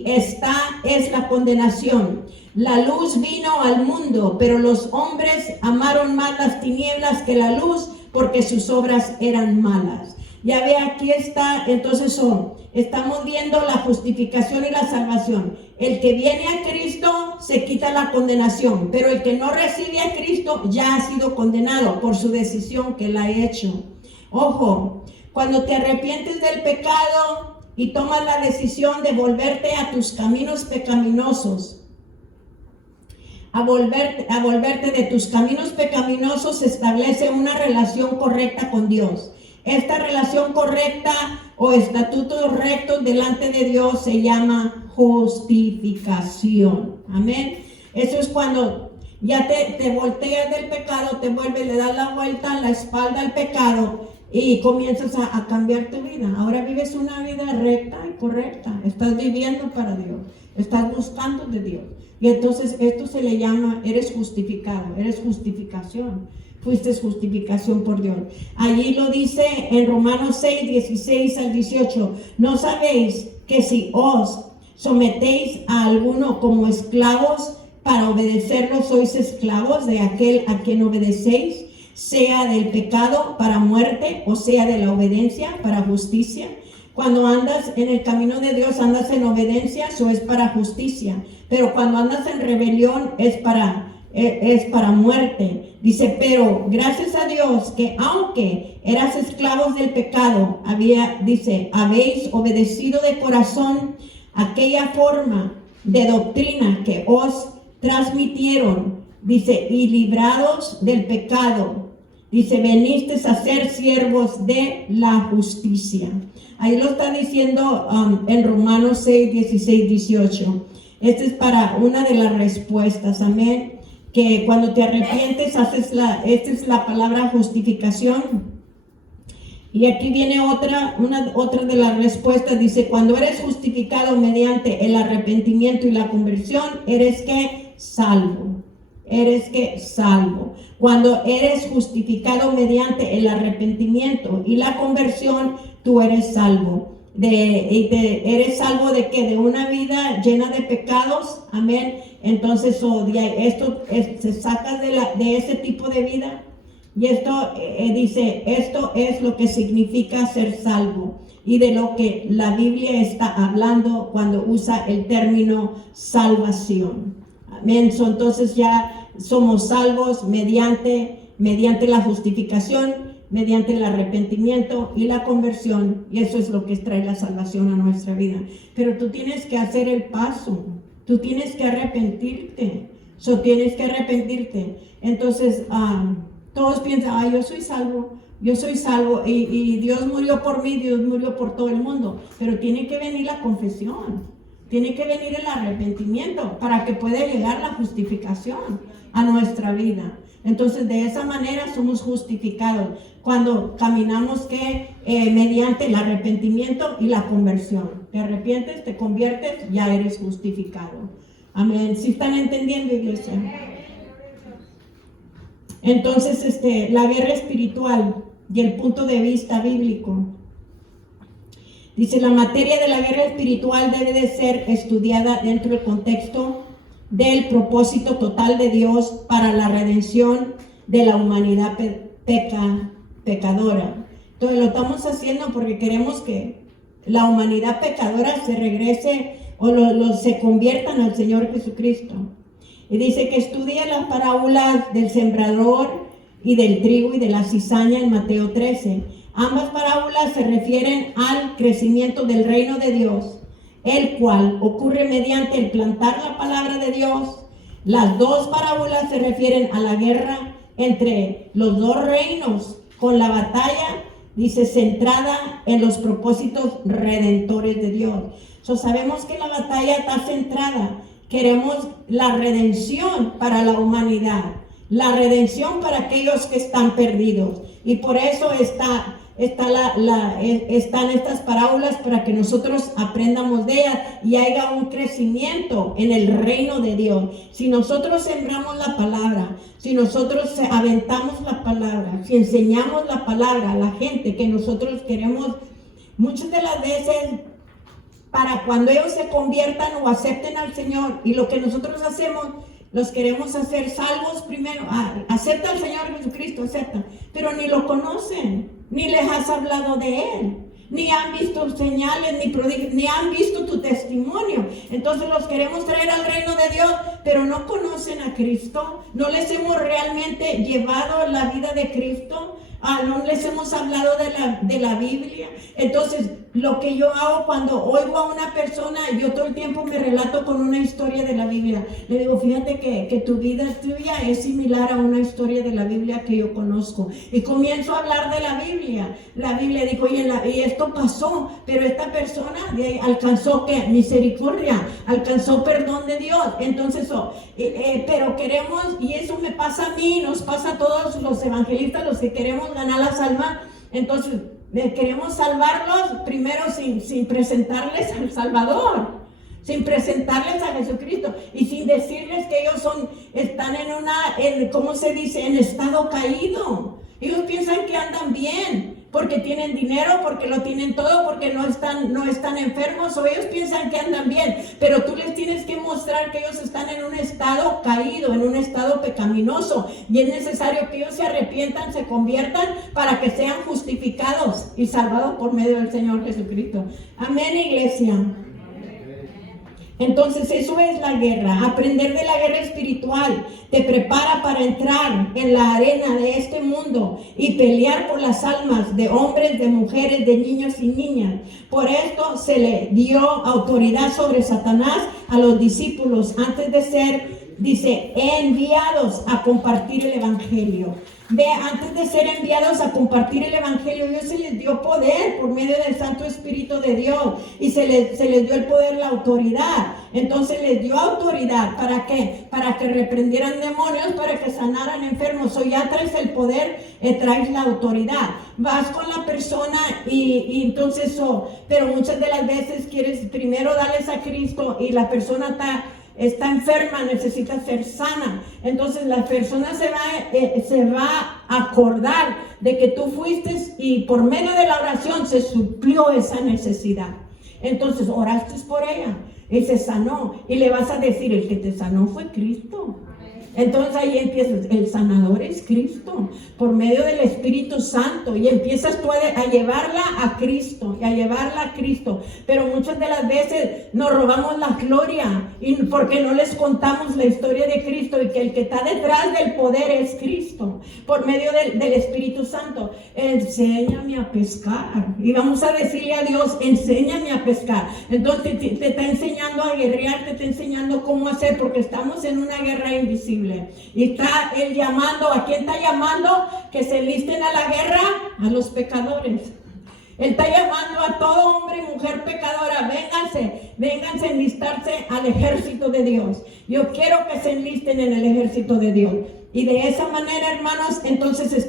esta es la condenación. La luz vino al mundo, pero los hombres amaron más las tinieblas que la luz, porque sus obras eran malas. Ya ve, aquí está, entonces estamos viendo la justificación y la salvación. El que viene a Cristo se quita la condenación, pero el que no recibe a Cristo ya ha sido condenado por su decisión que él ha hecho. Ojo, cuando te arrepientes del pecado y tomas la decisión de volverte a tus caminos pecaminosos, a volverte de tus caminos pecaminosos, establece una relación correcta con Dios. Esta relación correcta o estatutos rectos delante de Dios se llama justificación. Amén. Eso es cuando ya te volteas del pecado, te vuelves, le das la vuelta a la espalda al pecado y comienzas a cambiar tu vida. Ahora vives una vida recta y correcta. Estás viviendo para Dios. Estás buscando de Dios. Y entonces esto se le llama, eres justificado, eres justificación. Fuiste justificación por Dios. Allí lo dice en Romanos 6, 16 al 18. ¿No sabéis que si os sometéis a alguno como esclavos para obedecerlo, sois esclavos de aquel a quien obedecéis? Sea del pecado para muerte o sea de la obediencia para justicia. Cuando andas en el camino de Dios, andas en obediencia, eso es para justicia. Pero cuando andas en rebelión es para muerte. Dice, pero gracias a Dios que aunque eras esclavos del pecado, habéis obedecido de corazón aquella forma de doctrina que os transmitieron, dice, y librados del pecado, dice, venisteis a ser siervos de la justicia. Ahí lo está diciendo en Romanos 6, 16, 18. Esta es para una de las respuestas, amén. Que cuando te arrepientes, esta es la palabra justificación. Y aquí viene otra de las respuestas, dice, cuando eres justificado mediante el arrepentimiento y la conversión, eres que salvo. Eres que salvo. Cuando eres justificado mediante el arrepentimiento y la conversión, tú eres salvo. Eres salvo de que de una vida llena de pecados, amén. Entonces se saca de ese tipo de vida. Y esto dice, esto es lo que significa ser salvo y de lo que la Biblia está hablando cuando usa el término salvación. Amén. Entonces ya somos salvos mediante la justificación, mediante el arrepentimiento y la conversión, y eso es lo que trae la salvación a nuestra vida. Pero tú tienes que hacer el paso, tú tienes que arrepentirte, Entonces, todos piensan, yo soy salvo, y Dios murió por mí, Dios murió por todo el mundo, pero tiene que venir la confesión, tiene que venir el arrepentimiento para que pueda llegar la justificación a nuestra vida. Entonces, de esa manera somos justificados cuando caminamos mediante el arrepentimiento y la conversión. Te arrepientes, te conviertes, ya eres justificado. Amén. ¿Sí están entendiendo, iglesia? Entonces, la guerra espiritual y el punto de vista bíblico. Dice, la materia de la guerra espiritual debe de ser estudiada dentro del contexto del propósito total de Dios para la redención de la humanidad pecadora. Entonces lo estamos haciendo porque queremos que la humanidad pecadora se regrese o se conviertan al Señor Jesucristo. Y dice que estudia las parábolas del sembrador y del trigo y de la cizaña en Mateo 13. Ambas parábolas se refieren al crecimiento del reino de Dios, el cual ocurre mediante el plantar la palabra de Dios. Las dos parábolas se refieren a la guerra entre los dos reinos, con la batalla, dice, centrada en los propósitos redentores de Dios. Sabemos que la batalla está centrada, queremos la redención para la humanidad, la redención para aquellos que están perdidos, y por eso están estas parábolas para que nosotros aprendamos de ellas y haya un crecimiento en el reino de Dios. Si nosotros sembramos la palabra, si nosotros aventamos la palabra, si enseñamos la palabra a la gente que nosotros queremos, muchas de las veces, para cuando ellos se conviertan o acepten al Señor, y lo que nosotros hacemos, los queremos hacer salvos primero. Acepta al Señor Jesucristo, acepta, pero ni lo conocen, ni les has hablado de Él, ni han visto señales, ni prodigios, ni han visto tu testimonio. Entonces los queremos traer al reino de Dios, pero no conocen a Cristo, no les hemos realmente llevado la vida de Cristo, no les hemos hablado de la Biblia. Entonces, lo que yo hago cuando oigo a una persona, yo todo el tiempo me relato con una historia de la Biblia. Le digo, fíjate que tu vida tuya es similar a una historia de la Biblia que yo conozco. Y comienzo a hablar de la Biblia. La Biblia dijo, oye, y esto pasó, pero esta persona alcanzó ¿qué? Misericordia, alcanzó perdón de Dios. Entonces, pero queremos, y eso me pasa a mí, nos pasa a todos los evangelistas, los que queremos ganar las almas. Entonces, queremos salvarlos primero sin presentarles al Salvador, sin presentarles a Jesucristo y sin decirles que ellos están ¿cómo se dice? En estado caído. Ellos piensan que andan bien porque tienen dinero, porque lo tienen todo, porque no están enfermos, o ellos piensan que andan bien, pero tú les tienes que mostrar que ellos están en un estado caído, en un estado pecaminoso, y es necesario que ellos se arrepientan, se conviertan para que sean justificados y salvados por medio del Señor Jesucristo. Amén, iglesia. Entonces eso es la guerra. Aprender de la guerra espiritual te prepara para entrar en la arena de este mundo y pelear por las almas de hombres, de mujeres, de niños y niñas. Por esto se le dio autoridad sobre Satanás a los discípulos antes de ser, dice, enviados a compartir el evangelio. Antes de ser enviados a compartir el evangelio, Dios se les dio poder por medio del Santo Espíritu de Dios, y se les dio el poder, la autoridad. Entonces les dio autoridad, ¿para qué? Para que reprendieran demonios, para que sanaran enfermos. Ya traes el poder, traes la autoridad. Vas con la persona y entonces, pero muchas de las veces quieres primero darles a Cristo y la persona está enferma, necesita ser sana. Entonces la persona se va a acordar de que tú fuiste y por medio de la oración se suplió esa necesidad. Entonces oraste por ella y se sanó, y le vas a decir, el que te sanó fue Cristo. Entonces ahí empiezas, el sanador es Cristo, por medio del Espíritu Santo, y empiezas tú a llevarla a Cristo, y a llevarla a Cristo. Pero muchas de las veces nos robamos la gloria, y porque no les contamos la historia de Cristo, y que el que está detrás del poder es Cristo, por medio del Espíritu Santo. Enséñame a pescar, y vamos a decirle a Dios, enséñame a pescar. Entonces te está enseñando a guerrear, te está enseñando cómo hacer, porque estamos en una guerra invisible. Y está Él llamando, ¿a quién está llamando? Que se listen a la guerra, a los pecadores. Él está llamando a todo hombre y mujer pecadora, vénganse a enlistarse al ejército de Dios. Yo quiero que se enlisten en el ejército de Dios. Y de esa manera, hermanos, entonces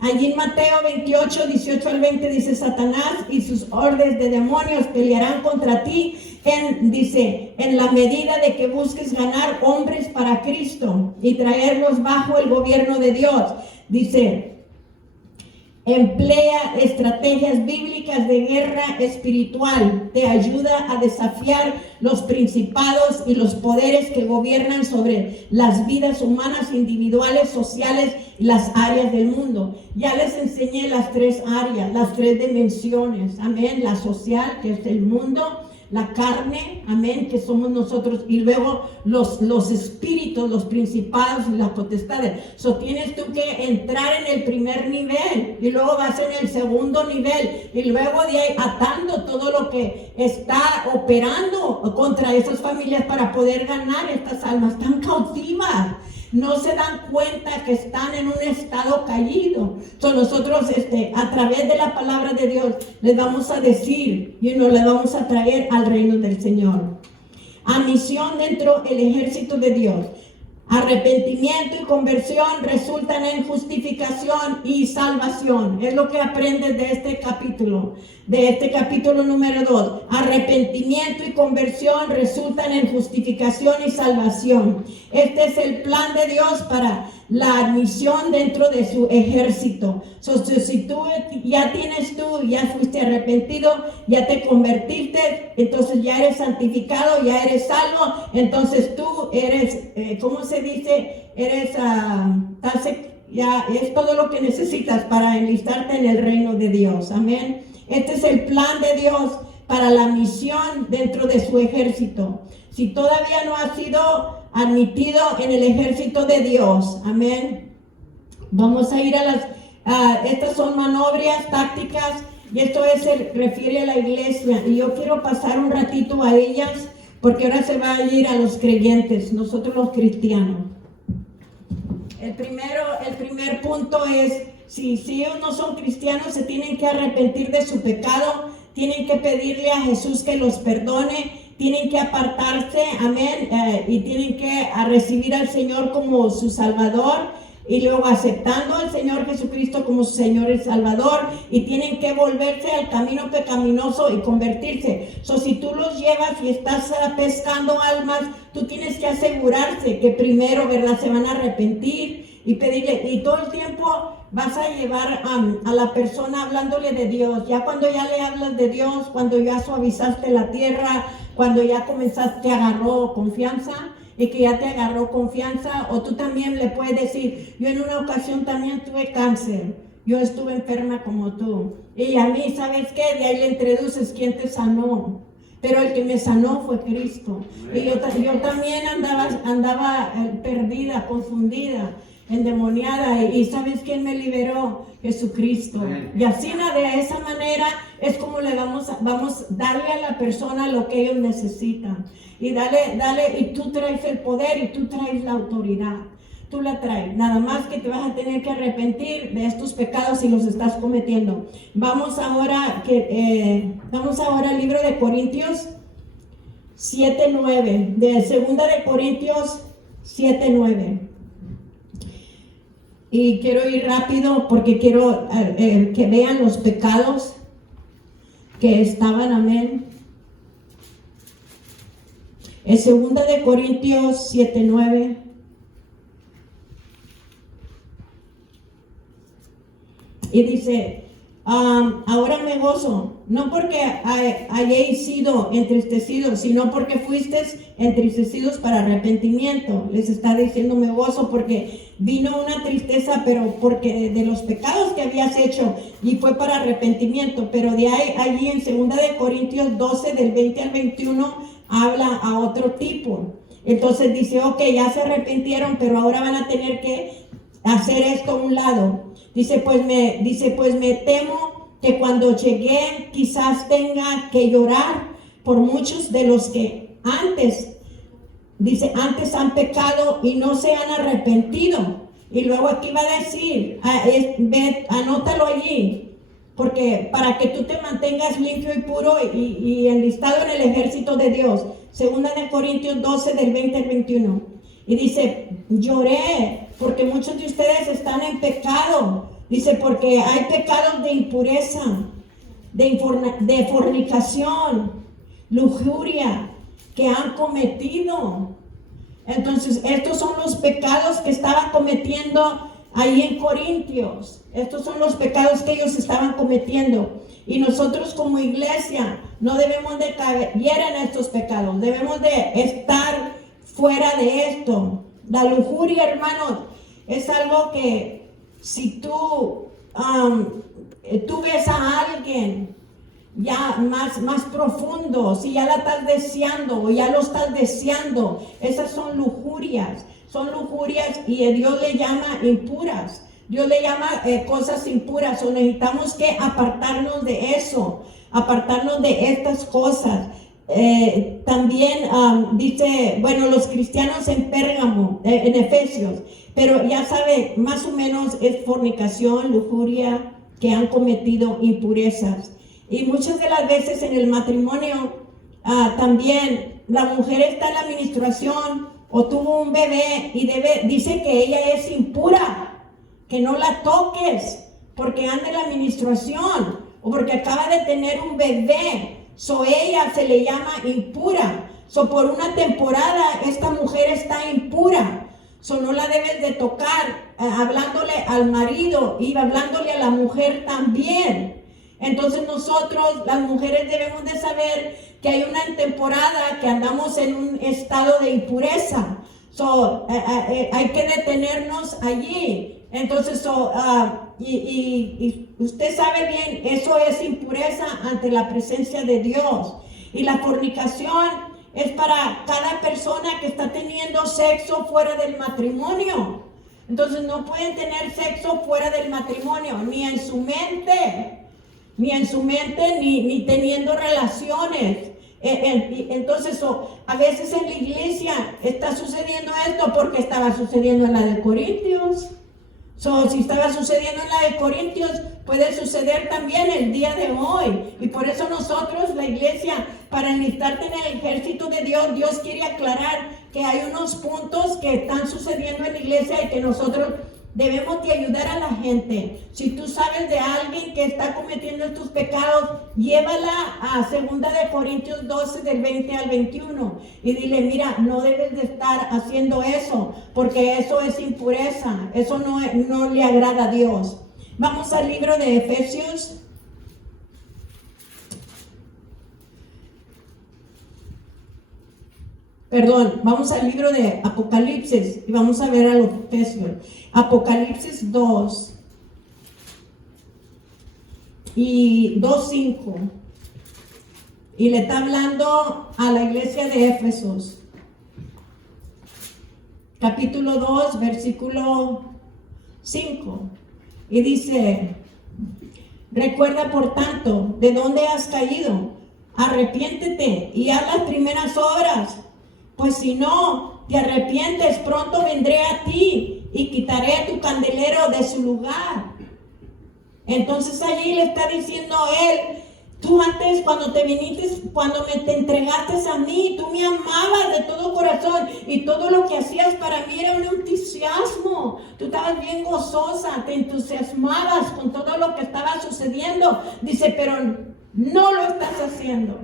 allí en Mateo 28, 18 al 20 dice: Satanás y sus hordas de demonios pelearán contra ti, en la medida de que busques ganar hombres para Cristo y traerlos bajo el gobierno de Dios. Dice: emplea estrategias bíblicas de guerra espiritual. Te ayuda a desafiar los principados y los poderes que gobiernan sobre las vidas humanas, individuales, sociales y las áreas del mundo. Ya les enseñé las 3 áreas, las 3 dimensiones. Amén. La social, que es el mundo. La carne, amén, que somos nosotros, y luego los espíritus, los principados y las potestades. Tienes tú que entrar en el primer nivel y luego vas en el segundo nivel y luego de ahí atando todo lo que está operando contra esas familias para poder ganar estas almas. Están cautivas. No se dan cuenta que están en un estado caído. Nosotros a través de la palabra de Dios les vamos a decir y nos les vamos a traer al reino del Señor. A misión dentro del ejército de Dios. Arrepentimiento y conversión resultan en justificación y salvación. Es lo que aprendes de este capítulo número 2. Arrepentimiento y conversión resultan en justificación y salvación. Este es el plan de Dios para la admisión dentro de su ejército. Si tú ya fuiste arrepentido, ya te convertiste, entonces ya eres santificado, ya eres salvo, entonces tú eres, ¿cómo se dice? Ya es todo lo que necesitas para enlistarte en el reino de Dios. Amén. Este es el plan de Dios para la misión dentro de su ejército. Si todavía no has sido admitido en el ejército de Dios, amén, vamos a ir estas son maniobras tácticas, y esto refiere a la iglesia, y yo quiero pasar un ratito a ellas, porque ahora se va a ir a los creyentes, nosotros los cristianos. El primer punto es, si ellos no son cristianos, se tienen que arrepentir de su pecado, tienen que pedirle a Jesús que los perdone, tienen que apartarse, amén, y tienen que recibir al Señor como su Salvador, y luego aceptando al Señor Jesucristo como su Señor y Salvador, y tienen que volverse al camino pecaminoso y convertirse. Si tú los llevas y estás pescando almas, tú tienes que asegurarse que primero, ¿verdad?, se van a arrepentir y pedirle, y todo el tiempo vas a llevar a la persona hablándole de Dios. Ya cuando ya le hablas de Dios, cuando ya suavizaste la tierra, cuando ya te agarró confianza, y que ya te agarró confianza, o tú también le puedes decir: yo en una ocasión también tuve cáncer, yo estuve enferma como tú, y a mí, ¿sabes qué? De ahí le introduces quién te sanó, pero el que me sanó fue Cristo. Y yo también andaba perdida, confundida, endemoniada, y ¿sabes quién me liberó? Jesucristo. Y así de esa manera es como le vamos a darle a la persona lo que ellos necesitan, y dale, y tú traes el poder y tú traes la autoridad, tú la traes, nada más que te vas a tener que arrepentir de estos pecados si los estás cometiendo. Vamos ahora al libro de Corintios 7:9, de segunda de Corintios 7:9. Y quiero ir rápido porque quiero que vean los pecados que estaban, amén. En 2 de Corintios 7:9. Y dice: ahora me gozo, no porque hayáis sido entristecidos, sino porque fuisteis entristecidos para arrepentimiento. Les está diciendo: me gozo porque vino una tristeza, pero porque de los pecados que habías hecho, y fue para arrepentimiento. Pero de ahí, allí en 2 de Corintios 12, del 20 al 21, habla a otro tipo. Entonces dice: ok, ya se arrepintieron, pero ahora van a tener que hacer esto a un lado. Dice, pues me temo que cuando llegué quizás tenga que llorar por muchos de los que antes han pecado y no se han arrepentido. Y luego aquí va a decir, anótalo allí, porque para que tú te mantengas limpio y puro y enlistado en el ejército de Dios. Segunda de Corintios 12 del 20 al 21. Y dice, lloré porque muchos de ustedes están en pecado. Dice, porque hay pecados de impureza, de fornicación, lujuria que han cometido. Entonces, estos son los pecados que estaban cometiendo ahí en Corintios. Estos son los pecados que ellos estaban cometiendo. Y nosotros como iglesia no debemos de caer en estos pecados. Debemos de estar fuera de esto. La lujuria, hermanos, es algo que si tú ves a alguien ya más profundo, si ya la estás deseando o ya lo estás deseando, esas son lujurias y Dios le llama impuras. Dios le llama cosas impuras, o necesitamos que apartarnos de eso, apartarnos de estas cosas. También dice, bueno, los cristianos en Pérgamo, en Efesios, pero ya sabe, más o menos es fornicación, lujuria, que han cometido impurezas. Y muchas de las veces en el matrimonio también la mujer está en la menstruación o tuvo un bebé y dice que ella es impura, que no la toques porque anda en la menstruación o porque acaba de tener un bebé. Ella se le llama impura. Por una temporada esta mujer está impura. No la debes de tocar, hablándole al marido y hablándole a la mujer también. Entonces nosotros, las mujeres, debemos de saber que hay una temporada que andamos en un estado de impureza. Hay que detenernos allí. Entonces, y usted sabe bien, eso es impureza ante la presencia de Dios. Y la fornicación es para cada persona que está teniendo sexo fuera del matrimonio. Entonces no pueden tener sexo fuera del matrimonio, ni en su mente, ni teniendo relaciones. Entonces, a veces en la iglesia está sucediendo esto porque estaba sucediendo en la de Corintios. Si estaba sucediendo en la de Corintios, puede suceder también el día de hoy. Y por eso nosotros, la iglesia, para enlistarte en el ejército de Dios, Dios quiere aclarar que hay unos puntos que están sucediendo en la iglesia y que nosotros debemos de ayudar a la gente. Si tú sabes de alguien que está cometiendo estos pecados, llévala a 2 de Corintios 12 del 20 al 21 y dile, mira, no debes de estar haciendo eso porque eso es impureza, eso no le agrada a Dios. Vamos al libro de Efesios. Vamos al libro de Apocalipsis y vamos a ver a los Efesios. Apocalipsis 2 y 2:5. Y le está hablando a la iglesia de Éfesos. Capítulo 2, versículo 5. Y dice, recuerda por tanto de dónde has caído, arrepiéntete y haz las primeras obras. Pues si no te arrepientes, pronto vendré a ti y quitaré tu candelero de su lugar. Entonces allí le está diciendo él, tú antes cuando te entregaste a mí, tú me amabas de todo corazón y todo lo que hacías para mí era un entusiasmo. Tú estabas bien gozosa, te entusiasmabas con todo lo que estaba sucediendo. Dice, pero no lo estás haciendo.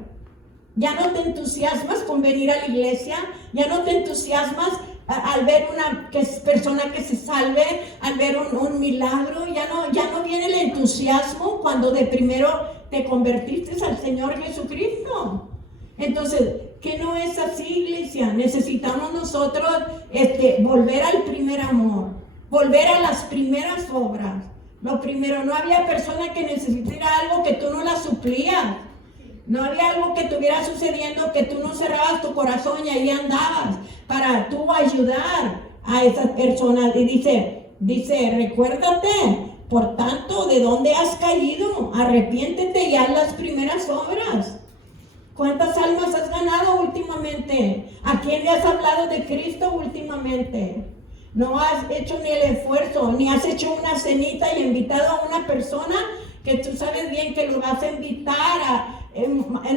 Ya no te entusiasmas con venir a la iglesia, ya no te entusiasmas al ver una persona que se salve, al ver un milagro, ya no viene el entusiasmo cuando de primero te convertiste al Señor Jesucristo. Entonces, ¿qué no es así, iglesia? Necesitamos nosotros volver al primer amor, volver a las primeras obras. Lo primero, no había persona que necesitara algo que tú no la suplías. No había algo que estuviera sucediendo que tú no cerrabas tu corazón y ahí andabas para tú ayudar a esas personas. Y dice, recuérdate, por tanto, de dónde has caído, arrepiéntete y haz las primeras obras. ¿Cuántas almas has ganado últimamente? ¿A quién le has hablado de Cristo últimamente? No has hecho ni el esfuerzo, ni has hecho una cenita y invitado a una persona que tú sabes bien que lo vas a invitar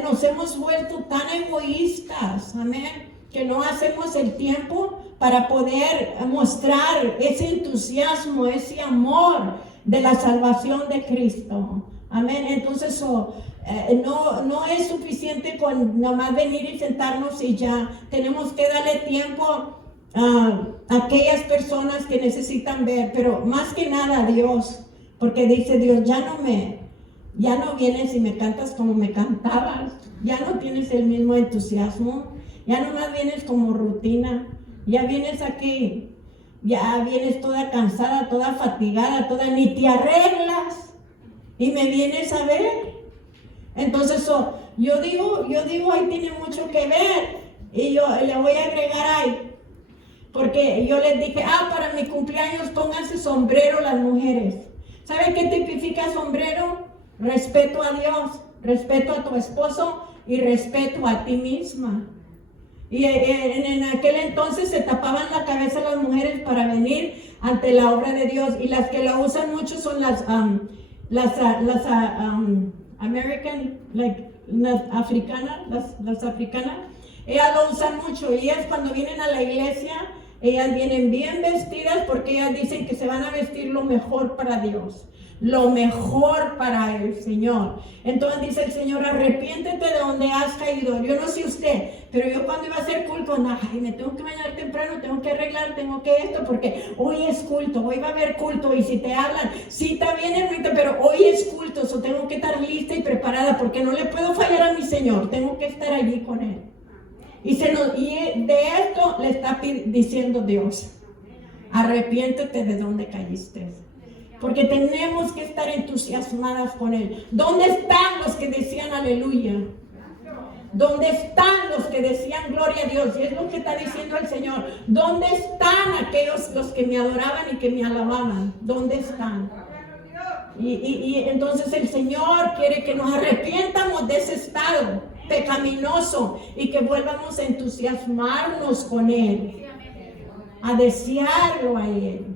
nos hemos vuelto tan egoístas, amén, que no hacemos el tiempo para poder mostrar ese entusiasmo, ese amor de la salvación de Cristo, amén. Entonces no es suficiente con nomás venir y sentarnos y ya. Tenemos que darle tiempo a aquellas personas que necesitan ver, pero más que nada a Dios, porque dice Dios, ya no vienes y me cantas como me cantabas, ya no tienes el mismo entusiasmo, ya nomás vienes como rutina, ya vienes aquí, ya vienes toda cansada, toda fatigada, ni te arreglas y me vienes a ver. Entonces yo digo, ahí tiene mucho que ver, y yo le voy a agregar ahí, porque yo les dije, para mi cumpleaños pónganse sombrero las mujeres. ¿Saben qué tipifica sombrero? Respeto a Dios, respeto a tu esposo y respeto a ti misma. Y en aquel entonces se tapaban la cabeza las mujeres para venir ante la obra de Dios, y las que la usan mucho son las American, las africanas, ellas lo usan mucho, y ellas cuando vienen a la iglesia, ellas vienen bien vestidas porque ellas dicen que se van a vestir lo mejor para Dios, lo mejor para el Señor. Entonces dice el Señor, arrepiéntete de donde has caído. Yo no sé usted, pero yo cuando iba a hacer culto, me tengo que bañar temprano, tengo que arreglar, tengo que esto, porque hoy es culto, hoy va a haber culto, y si te hablan, sí está bien, hermanita, pero hoy es culto, tengo que estar lista y preparada, porque no le puedo fallar a mi Señor, tengo que estar allí con Él. Y de esto le está diciendo Dios, arrepiéntete de donde caíste, porque tenemos que estar entusiasmadas con Él. ¿Dónde están los que decían aleluya? ¿Dónde están los que decían gloria a Dios? Y es lo que está diciendo el Señor. ¿Dónde están aquellos los que me adoraban y que me alababan? ¿Dónde están? Y entonces el Señor quiere que nos arrepientamos de ese estado pecaminoso y que vuelvamos a entusiasmarnos con Él, a desearlo a Él.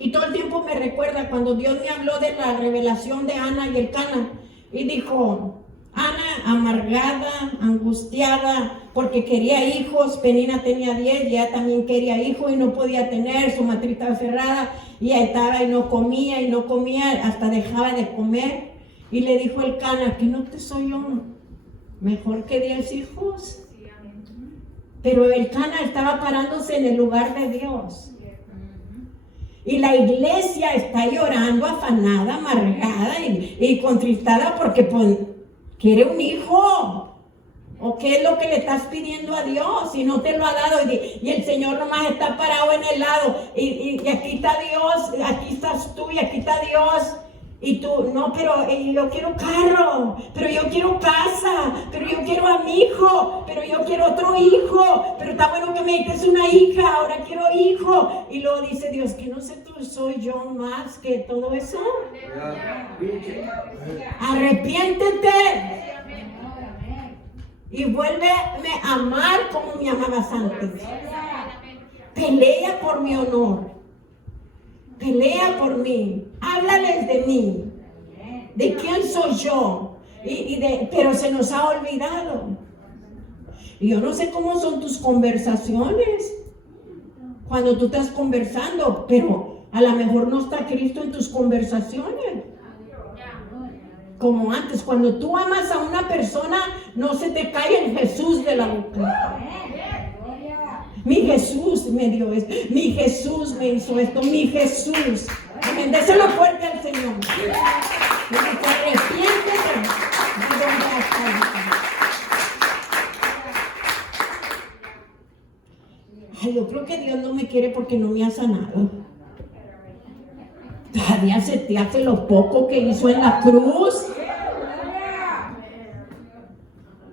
Y todo el tiempo me recuerda cuando Dios me habló de la revelación de Ana y Elcana, y dijo, Ana amargada, angustiada, porque quería hijos. Penina tenía 10 y ella también quería hijos y no podía tener, su matriz estaba cerrada, y ella estaba y no comía, hasta dejaba de comer. Y le dijo Elcana, que no te soy yo mejor que 10 hijos. Pero Elcana estaba parándose en el lugar de Dios. Y la iglesia está llorando, afanada, amargada y contristada porque quiere un hijo. ¿O qué es lo que le estás pidiendo a Dios? Si no te lo ha dado, y el Señor nomás está parado en el lado, y aquí está Dios, aquí estás tú y aquí está Dios. Y tú, no, pero yo quiero carro, pero yo quiero casa, pero yo quiero a mi hijo, pero yo quiero otro hijo, pero está bueno que me dices una hija, ahora quiero hijo. Y luego dice Dios, que no sé tú, soy yo más que todo eso. Arrepiéntete y vuélveme a amar como me amabas antes. Pelea por mi honor. Pelea por mí, háblales de mí, de quién soy yo, pero se nos ha olvidado. Y yo no sé cómo son tus conversaciones cuando tú estás conversando, pero a lo mejor no está Cristo en tus conversaciones. Como antes, cuando tú amas a una persona, no se te cae el Jesús de la boca. Mi Jesús me dio esto, mi Jesús me hizo esto, mi Jesús. Amén. Déselo fuerte al Señor. Arrepiéntete de donde has caído. Yo creo que Dios no me quiere porque no me ha sanado. Todavía se te hace lo poco que hizo en la cruz.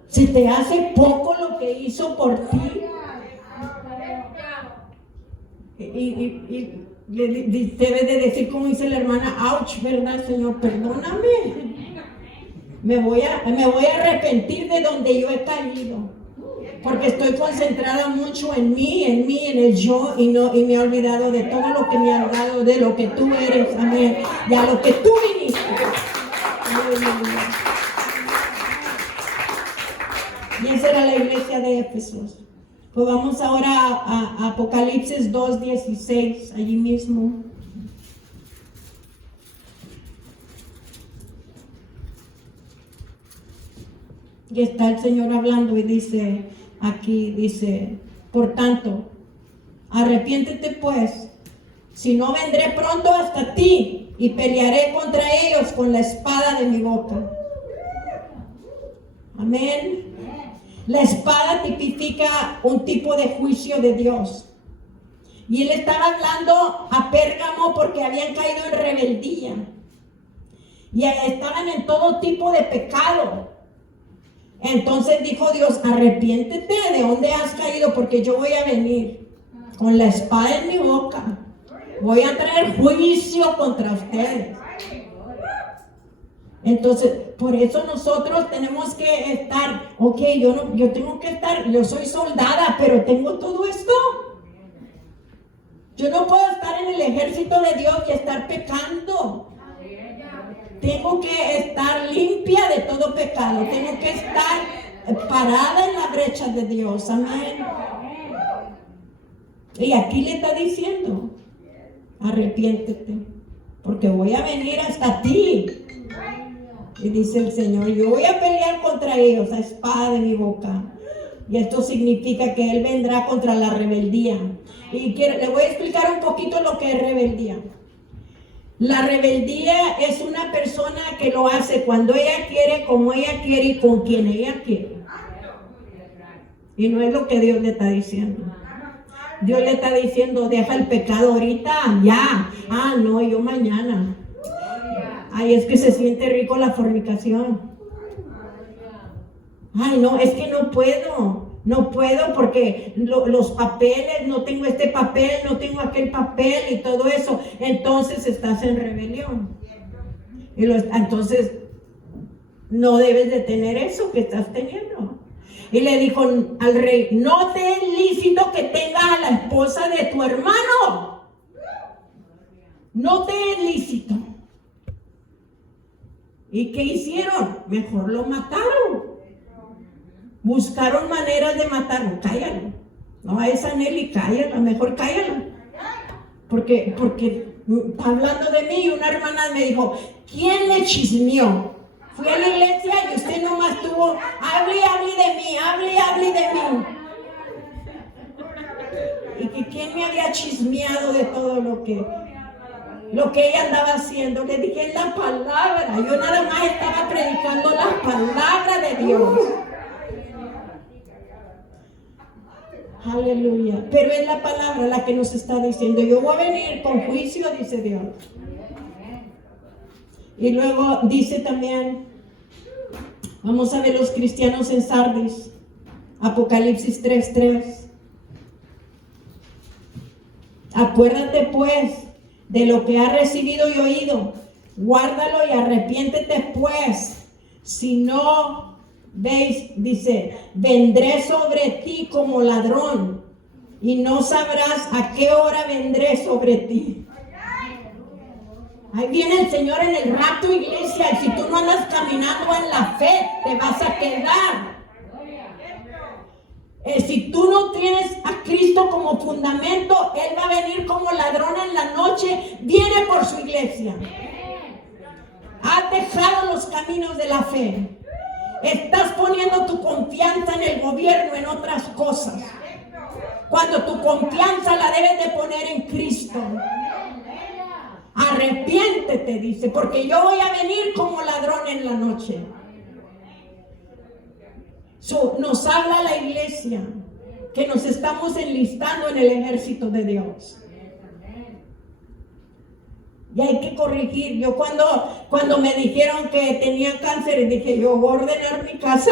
Se te hace poco lo que hizo por ti. Y debe de decir, como dice la hermana, ouch, ¿verdad, Señor? Perdóname. Me voy a arrepentir de donde yo he caído. Porque estoy concentrada mucho en mí, en el yo, y me he olvidado de todo lo que me ha dado, de lo que tú eres, amén, y a lo que tú viniste. Aleluya. Y esa era la iglesia de Éfesos. Pues vamos ahora a Apocalipsis 2:16, allí mismo. Y está el Señor hablando y dice, aquí dice, por tanto, arrepiéntete pues, si no vendré pronto hasta ti y pelearé contra ellos con la espada de mi boca. Amén. La espada tipifica un tipo de juicio de Dios. Y él estaba hablando a Pérgamo porque habían caído en rebeldía. Y estaban en todo tipo de pecado. Entonces dijo Dios, arrepiéntete de dónde has caído, porque yo voy a venir con la espada en mi boca. Voy a traer juicio contra ustedes. Entonces, por eso nosotros tenemos que estar, ok, yo tengo que estar, yo soy soldada, pero tengo todo esto. Yo no puedo estar en el ejército de Dios y estar pecando. Tengo que estar limpia de todo pecado. Tengo que estar parada en la brecha de Dios. Amén. Y aquí le está diciendo, arrepiéntete, porque voy a venir hasta ti. Y dice el Señor, yo voy a pelear contra ellos a espada de mi boca. Y esto significa que Él vendrá contra la rebeldía. Y le voy a explicar un poquito lo que es rebeldía. La rebeldía es una persona que lo hace cuando ella quiere, como ella quiere y con quien ella quiere. Y no es lo que Dios le está diciendo. Dios le está diciendo, deja el pecado ahorita, ya. Ah, no, yo mañana. Ay, es que se siente rico la fornicación. Ay, no, es que no puedo porque los papeles, no tengo este papel, no tengo aquel papel y todo eso. Entonces estás en rebelión. Entonces no debes de tener eso que estás teniendo. Y le dijo al rey, no te es lícito que tengas a la esposa de tu hermano. No te es lícito. ¿Y qué hicieron? Mejor lo mataron. Buscaron maneras de matarlo. Cállalo. No, a esa Nelly, cállala. Mejor cállala. Porque está hablando de mí y una hermana me dijo, ¿quién le chismeó? Fui a la iglesia y usted nomás tuvo, hable de mí. Y que quién me había chismeado de todo lo que ella andaba haciendo. Le dije, es la palabra. Yo nada más estaba predicando la palabra de Dios. Aleluya. Pero es la palabra la que nos está diciendo, yo voy a venir con juicio, dice Dios. Y luego dice también, vamos a ver los cristianos en Sardis, Apocalipsis 3:3. Acuérdate pues de lo que has recibido y oído, guárdalo y arrepiéntete pues, si no veis, dice, vendré sobre ti como ladrón y no sabrás a qué hora vendré sobre ti. Ahí viene el Señor en el rato, iglesia, y si tú no andas caminando en la fe, te vas a quedar. Si tú no tienes a Cristo como fundamento, Él va a venir como ladrón en la noche, viene por su iglesia. Has dejado los caminos de la fe. Estás poniendo tu confianza en el gobierno, en otras cosas. Cuando tu confianza la debes de poner en Cristo. Arrepiéntete, dice, porque yo voy a venir como ladrón en la noche. Nos habla la iglesia que nos estamos enlistando en el ejército de Dios. Y hay que corregir. Yo cuando me dijeron que tenía cáncer, dije, yo voy a ordenar mi casa.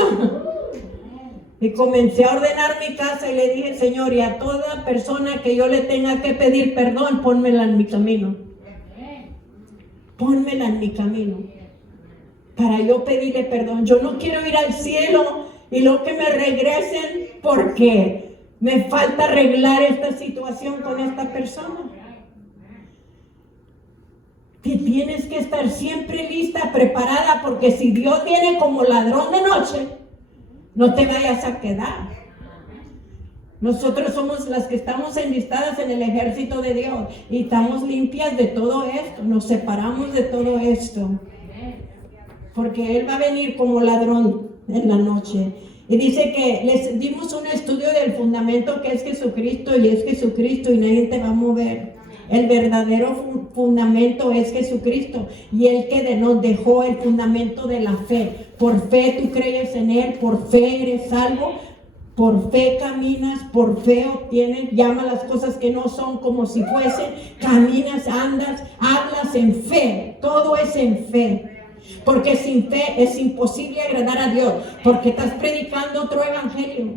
Y comencé a ordenar mi casa y le dije, Señor, y a toda persona que yo le tenga que pedir perdón, pónmela en mi camino. Pónmela en mi camino. Para yo pedirle perdón. Yo no quiero ir al cielo y luego que me regresen porque me falta arreglar esta situación con esta persona. Que tienes que estar siempre lista, preparada, porque si Dios viene como ladrón de noche, no te vayas a quedar. Nosotros somos las que estamos enlistadas en el ejército de Dios y estamos limpias de todo esto, nos separamos de todo esto, porque Él va a venir como ladrón en la noche. Y dice que les dimos un estudio del fundamento que es Jesucristo, y es Jesucristo y nadie te va a mover. El verdadero fundamento es Jesucristo, y Él que nos dejó el fundamento de la fe. Por fe tú crees en Él, por fe eres salvo, por fe caminas, por fe obtienes, llama las cosas que no son como si fuesen, caminas, andas, hablas en fe, todo es en fe. Porque sin fe es imposible agradar a Dios, porque estás predicando otro evangelio.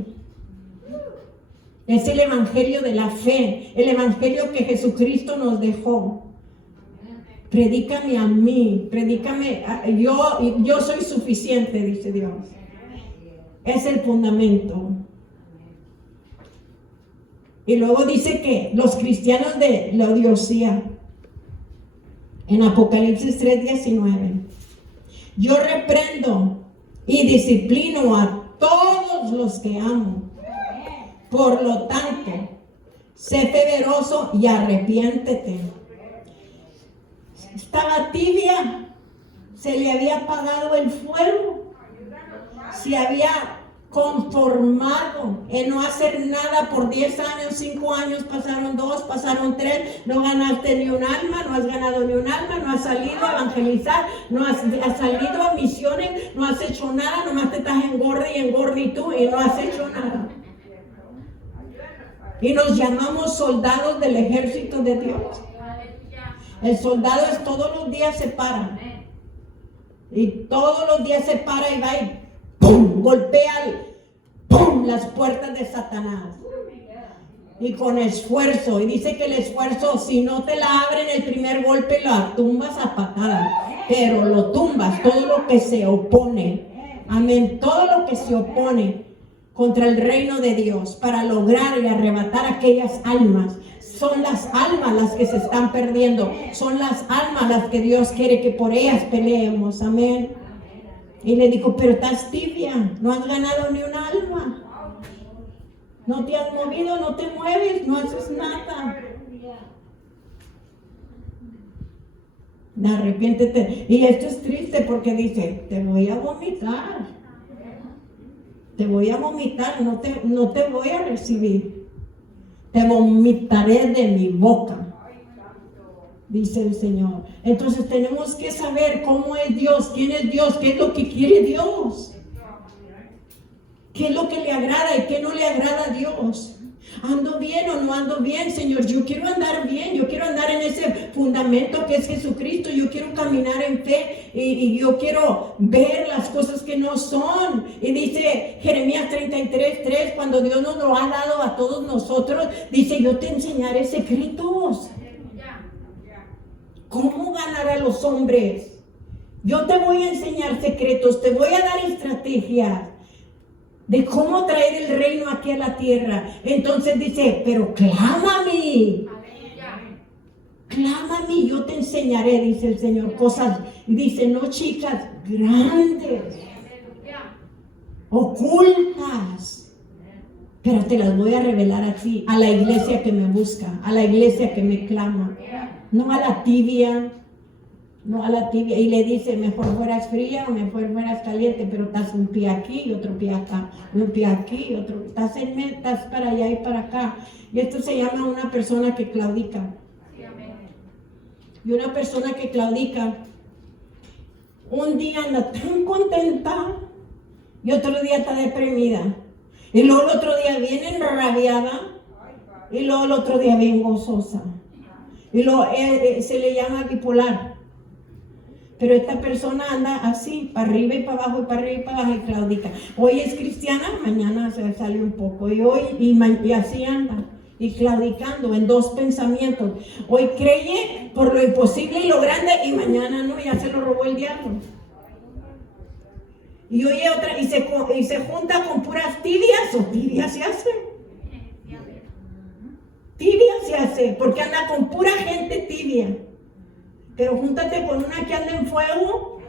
Es el evangelio de la fe, el evangelio que Jesucristo nos dejó. Predícame a mí, predícame, yo soy suficiente, dice Dios. Es el fundamento. Y luego dice que los cristianos de Laodicea, en Apocalipsis 3:19, yo reprendo y disciplino a todos los que amo. Por lo tanto, sé fervoroso y arrepiéntete. Estaba tibia, se le había apagado el fuego, se había conformado en no hacer nada por 10 años, 5 años, pasaron 2, pasaron 3, no ganaste ni un alma, no has ganado ni un alma, no has salido a evangelizar, no has salido a misiones, no has hecho nada, nomás te estás engorde y tú, y no has hecho nada. Y nos llamamos soldados del ejército de Dios. El soldado es todos los días se para, y todos los días se para y va y ¡pum! Golpea ¡pum! Las puertas de Satanás. Y con esfuerzo. Y dice que el esfuerzo, si no te la abren el primer golpe, la tumbas a patadas. Pero lo tumbas, todo lo que se opone. Amén. Todo lo que se opone contra el reino de Dios para lograr y arrebatar aquellas almas. Son las almas las que se están perdiendo. Son las almas las que Dios quiere que por ellas peleemos. Amén. Y le dijo, pero estás tibia, no has ganado ni un alma. No te has movido, no te mueves, no haces nada. Arrepiéntete. Y esto es triste porque dice, te voy a vomitar. Te voy a vomitar, no te voy a recibir. Te vomitaré de mi boca, dice el Señor. Entonces tenemos que saber cómo es Dios, quién es Dios, qué es lo que quiere Dios, qué es lo que le agrada y qué no le agrada a Dios. ¿Ando bien o no ando bien, Señor? Yo quiero andar bien, yo quiero andar en ese fundamento que es Jesucristo, yo quiero caminar en fe y yo quiero ver las cosas que no son. Y dice Jeremías 33:3, cuando Dios nos lo ha dado a todos nosotros, dice, yo te enseñaré secretos. ¿Cómo ganar a los hombres? Yo te voy a enseñar secretos, te voy a dar estrategias de cómo traer el reino aquí a la tierra. Entonces dice, pero clama a mí. Clama a mí, yo te enseñaré, dice el Señor, cosas. Dice, no chicas, grandes, ocultas, pero te las voy a revelar a ti, a la iglesia que me busca, a la iglesia que me clama. No a la tibia, no a la tibia. Y le dice, mejor fueras fría o mejor fueras caliente, pero estás un pie aquí y otro pie acá, un pie aquí y otro, estás para allá y para acá. Y esto se llama una persona que claudica. Y una persona que claudica, un día anda tan contenta y otro día está deprimida. Y luego el otro día viene enrabiada y luego el otro día bien gozosa. Y luego se le llama bipolar. Pero esta persona anda así, para arriba y para abajo, y para arriba y para abajo, y claudica. Hoy es cristiana, mañana se sale un poco. Y así anda, y claudicando en dos pensamientos. Hoy cree por lo imposible y lo grande, y mañana no, ya se lo robó el diablo. Y oye otra, y se junta con puras tibias, o tibia se hace. Tibia se hace, porque anda con pura gente tibia. Pero júntate con una que anda en fuego.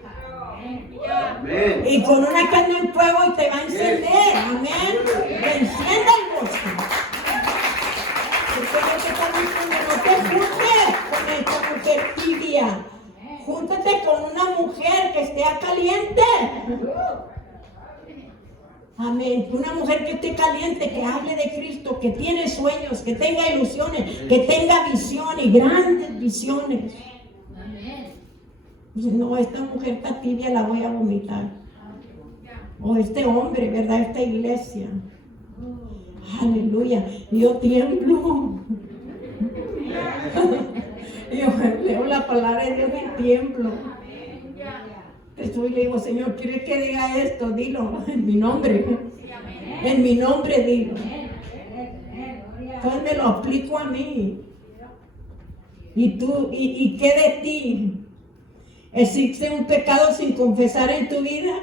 Amén. Y con una que anda en fuego y te va a encender. Amén. Te encienda el bosque. Porque yo te estoy diciendo, no te juntes con esta mujer tibia. Júntate con una mujer que esté caliente. Amén. Una mujer que esté caliente, que hable de Cristo, que tiene sueños, que tenga ilusiones, que tenga visión y grandes visiones. No, esta mujer está tibia, la voy a vomitar. O este hombre, ¿verdad? Esta iglesia. Aleluya. Yo tiemblo. Yo leo la palabra de Dios y tiemblo. Estoy y le digo, Señor, ¿quieres que diga esto? Dilo, en mi nombre. En mi nombre dilo. Entonces me lo aplico a mí. ¿Y tú? ¿Y qué de ti? ¿Existe un pecado sin confesar en tu vida?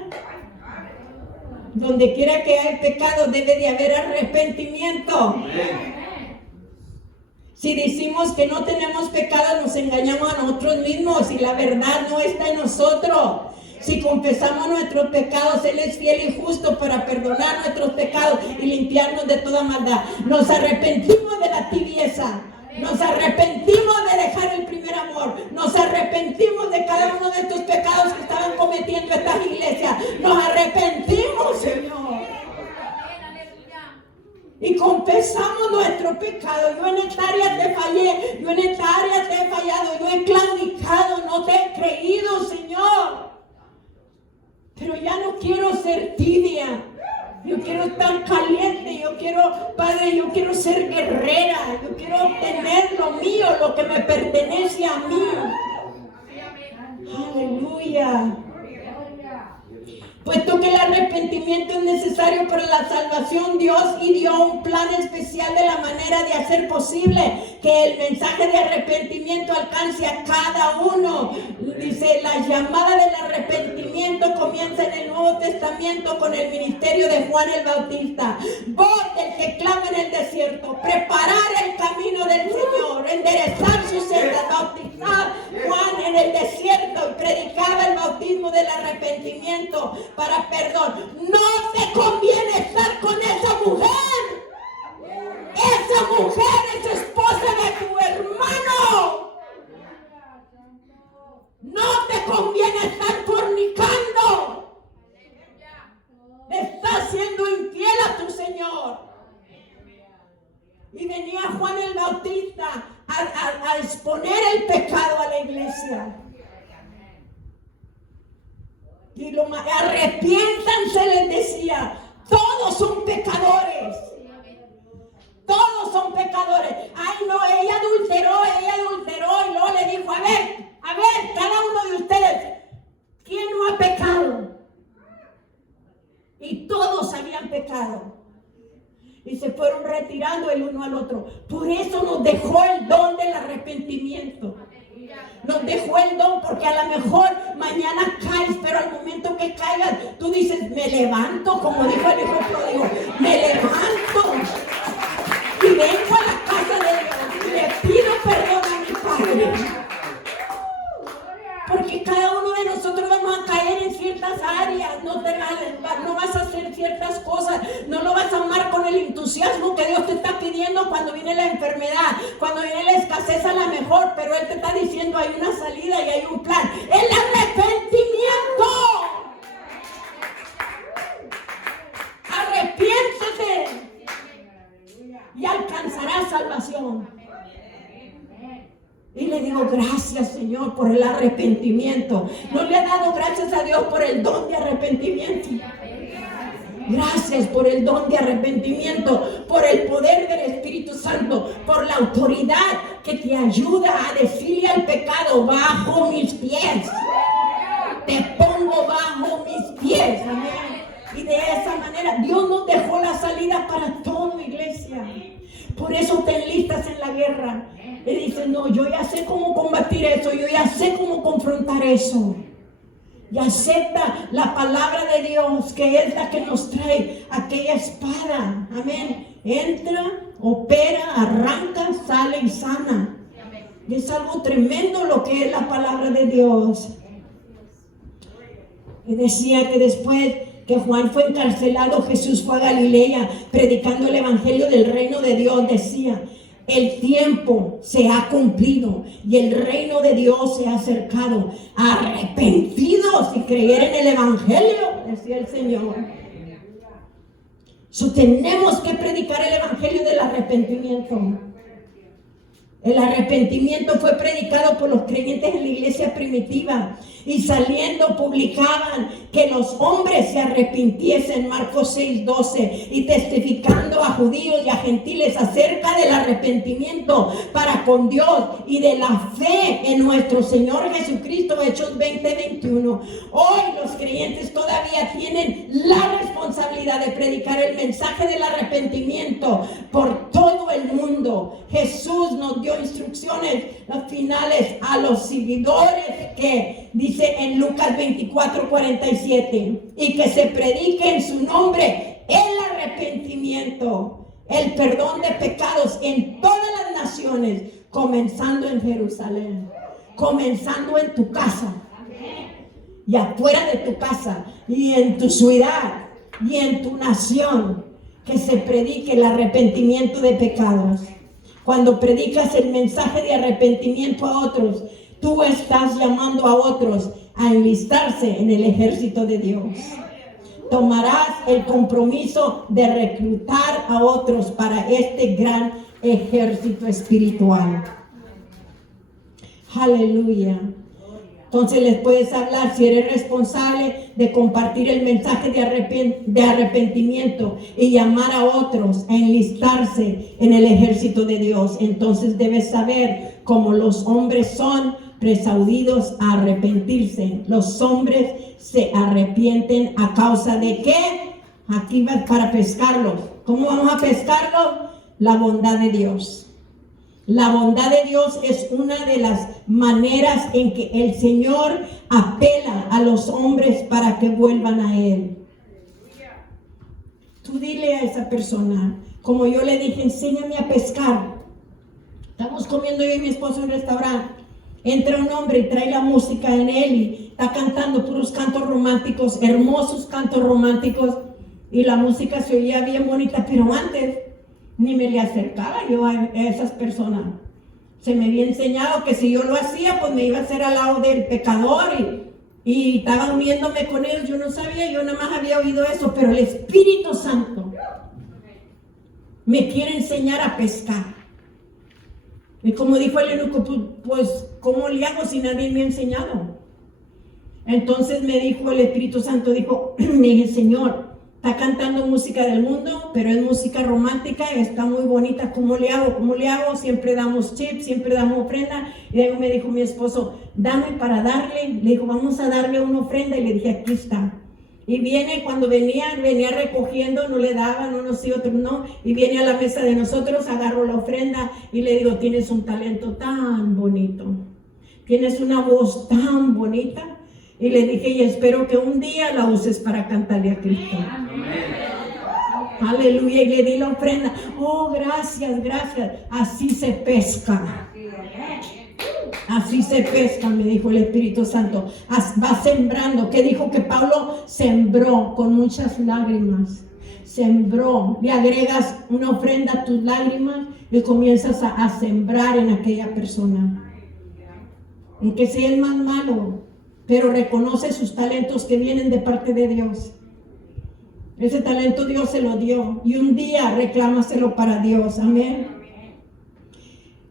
Donde quiera que haya pecado debe de haber arrepentimiento. Si decimos que no tenemos pecado, nos engañamos a nosotros mismos y la verdad no está en nosotros. Si confesamos nuestros pecados, Él es fiel y justo para perdonar nuestros pecados y limpiarnos de toda maldad. Nos arrepentimos de la tibieza. Nos arrepentimos de dejar el primer amor. Nos arrepentimos de cada uno de estos pecados que estaban cometiendo estas iglesias. Nos arrepentimos, Señor. Y confesamos nuestro pecado. Yo en esta área te fallé. Yo en esta área te he fallado. Yo he claudicado. No te he creído, Señor. Pero ya no quiero ser tibia. Yo quiero estar caliente, yo quiero, Padre, yo quiero ser guerrera, yo quiero obtener lo mío, lo que me pertenece a mí. Aleluya. Puesto que el arrepentimiento es necesario para la salvación, Dios dio un plan especial de la manera de hacer posible que el mensaje de arrepentimiento alcance a cada uno. Dice, la llamada del arrepentimiento comienza en el Nuevo Testamento con el ministerio de Juan el Bautista. Voz del que clama en el desierto, preparar el camino del Señor, enderezar sus sendas, bautizar Juan en el desierto y predicaba el bautismo del arrepentimiento para perdón. No te conviene estar con esa mujer. Esa mujer es esposa de tu hermano. No te conviene estar fornicando. Estás siendo infiel a tu Señor. Y venía Juan el Bautista a exponer el pecado a la iglesia. Y arrepiéntanse, les decía. Todos son pecadores. Todos son pecadores. Ay, no, ella adulteró. Y luego le dijo, a ver, cada uno de ustedes, ¿quién no ha pecado? Y todos habían pecado. Y se fueron retirando el uno al otro. Por eso nos dejó el don del arrepentimiento. Nos dejó el don porque a lo mejor mañana caes, pero al momento que caigas, tú dices, me levanto, como dijo el hijo pródigo, me levanto y vengo a la casa de Dios y le pido perdón a mi Padre. Porque cada uno de nosotros vamos a caer en ciertas áreas, no vas a hacer ciertas cosas, no lo vas a amar con el entusiasmo que Dios te está pidiendo cuando viene la enfermedad, cuando viene la escasez a la mejor, pero Él te está diciendo hay una salida y hay un plan, el arrepentimiento. Arrepiéntete y alcanzarás salvación. Y le digo, gracias Señor por el arrepentimiento. No le he dado gracias a Dios por el don de arrepentimiento. Gracias por el don de arrepentimiento, por el poder del Espíritu Santo, por la autoridad que te ayuda a decirle al pecado, bajo mis pies. Te pongo bajo mis pies. Amén. Y de esa manera Dios nos dejó la salida para todo, iglesia. Por eso te enlistas en la guerra. Y dices, no, yo ya sé cómo combatir eso, yo ya sé cómo confrontar eso. y acepta la palabra de Dios, que es la que nos trae aquella espada. Amén. Entra, opera, arranca, sale y sana. Y es algo tremendo lo que es la palabra de Dios. Y decía que después que Juan fue encarcelado, Jesús fue a Galilea predicando el evangelio del reino de Dios. Decía: el tiempo se ha cumplido y el reino de Dios se ha acercado. Arrepentidos y creer en el evangelio, decía el Señor. Tenemos que predicar el evangelio del arrepentimiento. El arrepentimiento fue predicado por los creyentes en la iglesia primitiva, y saliendo publicaban que los hombres se arrepintiesen, Marcos 6:12, y testificando a judíos y a gentiles acerca del arrepentimiento para con Dios y de la fe en nuestro Señor Jesucristo, Hechos 20:21. Hoy los creyentes todavía tienen la responsabilidad de predicar el mensaje del arrepentimiento por todo el mundo. Jesús nos dio instrucciones finales a los seguidores, que dice en Lucas 24:47, y que se predique en su nombre el arrepentimiento, el perdón de pecados en todas las naciones, comenzando en Jerusalén, comenzando en tu casa y afuera de tu casa y en tu ciudad y en tu nación, que se predique el arrepentimiento de pecados. Cuando predicas el mensaje de arrepentimiento a otros, tú estás llamando a otros a enlistarse en el ejército de Dios. Tomarás el compromiso de reclutar a otros para este gran ejército espiritual. Aleluya. Entonces les puedes hablar, si eres responsable de compartir el mensaje de arrepentimiento y llamar a otros a enlistarse en el ejército de Dios. Entonces debes saber cómo los hombres son presuadidos a arrepentirse. Los hombres se arrepienten a causa de ¿qué? Aquí va para pescarlos. ¿Cómo vamos a pescarlos? La bondad de Dios. La bondad de Dios es una de las maneras en que el Señor apela a los hombres para que vuelvan a Él. Tú dile a esa persona, como yo le dije, enséñame a pescar. Estamos comiendo yo y mi esposo en un restaurante. Entra un hombre y trae la música en él y está cantando puros cantos románticos, hermosos cantos románticos, y la música se oía bien bonita, pero antes ni me le acercaba yo a esas personas. Se me había enseñado que si yo lo hacía, pues me iba a hacer al lado del pecador y estaba uniéndome con ellos. Yo no sabía, yo nada más había oído eso, pero el Espíritu Santo me quiere enseñar a pescar. Y como dijo el eunuco, pues ¿cómo le hago si nadie me ha enseñado? Entonces me dijo el Espíritu Santo, me dije, Señor, está cantando música del mundo, pero es música romántica, está muy bonita. ¿Cómo le hago? ¿Cómo le hago? Siempre damos chips, siempre damos ofrenda. Y luego me dijo mi esposo, dame para darle. Le dijo, vamos a darle una ofrenda. Y le dije, aquí está. Y viene, cuando venía recogiendo, no le daban, unos sí, otros no. Y viene a la mesa de nosotros, agarro la ofrenda y le digo, tienes un talento tan bonito. Tienes una voz tan bonita. Y le dije, y espero que un día la uses para cantarle a Cristo. Aleluya. Y le di la ofrenda. Oh, gracias, gracias. Así se pesca. Así se pesca, me dijo el Espíritu Santo. Va sembrando. ¿Qué dijo? Que Pablo sembró con muchas lágrimas. Sembró. Le agregas una ofrenda a tus lágrimas y comienzas a sembrar en aquella persona. Aunque sea el más malo, pero reconoce sus talentos que vienen de parte de Dios. Ese talento Dios se lo dio y un día reclámaselo para Dios. Amén.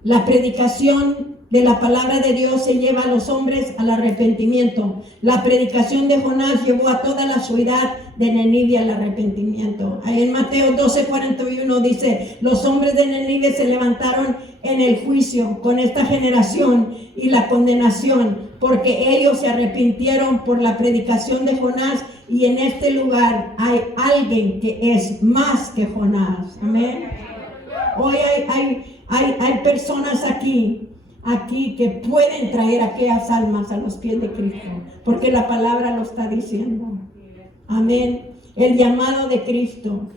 La predicación de la palabra de Dios se lleva a los hombres al arrepentimiento. La predicación de Jonás llevó a toda la ciudad de Nínive al arrepentimiento. Ahí en Mateo 12:41 dice, los hombres de Nínive se levantaron en el juicio con esta generación y la condenación, porque ellos se arrepintieron por la predicación de Jonás, y en este lugar hay alguien que es más que Jonás. Amén. Hoy hay personas aquí aquí que pueden traer aquellas almas a los pies de Cristo, porque la palabra lo está diciendo. Amén. El llamado de Cristo.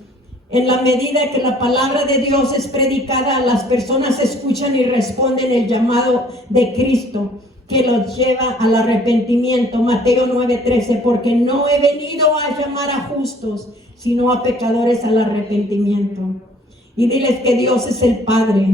En la medida que la palabra de Dios es predicada, las personas escuchan y responden el llamado de Cristo que los lleva al arrepentimiento. Mateo 9:13, porque no he venido a llamar a justos, sino a pecadores al arrepentimiento. Y diles que Dios es el Padre.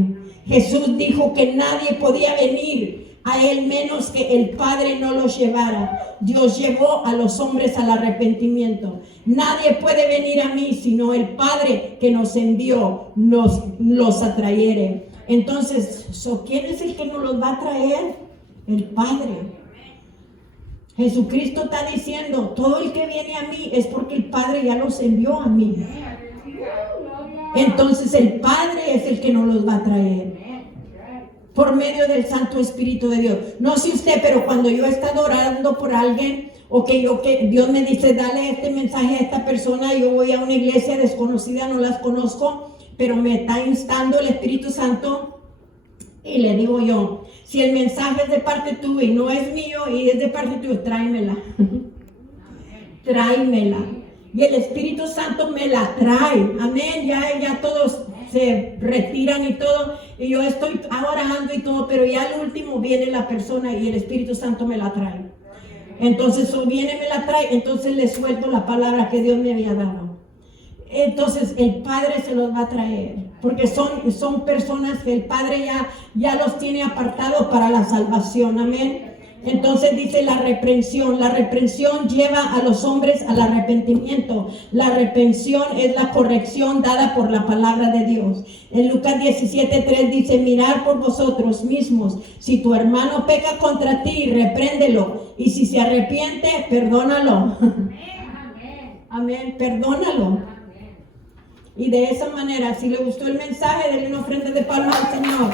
Jesús dijo que nadie podía venir a Él menos que el Padre no los llevara. Dios llevó a los hombres al arrepentimiento. Nadie puede venir a mí sino el Padre que nos envió los atrayere. Entonces, ¿quién es el que nos los va a traer? El Padre. Jesucristo está diciendo, todo el que viene a mí es porque el Padre ya los envió a mí. Entonces el Padre es el que nos los va a traer por medio del Santo Espíritu de Dios. No sé usted, pero cuando yo he estado orando por alguien, o que Dios me dice, dale este mensaje a esta persona, yo voy a una iglesia desconocida, no las conozco, pero me está instando el Espíritu Santo, y le digo yo, si el mensaje es de parte tuya y no es mío y es de parte tuya, tráemela. Tráemela. Y el Espíritu Santo me la trae. Amén. Ya todos se retiran y todo. Y yo estoy orando y todo, pero ya al último viene la persona y el Espíritu Santo me la trae. Entonces, viene, me la trae. Entonces le suelto la palabra que Dios me había dado. Entonces el Padre se los va a traer. Porque son personas que el Padre ya los tiene apartados para la salvación. Amén. Entonces dice la reprensión. La reprensión lleva a los hombres al arrepentimiento. La reprensión es la corrección dada por la palabra de Dios. En Lucas 17:3 dice, mirad por vosotros mismos. Si tu hermano peca contra ti, repréndelo. Y si se arrepiente, perdónalo. Amén, perdónalo. Y de esa manera, si le gustó el mensaje, denle una ofrenda de palmas al Señor.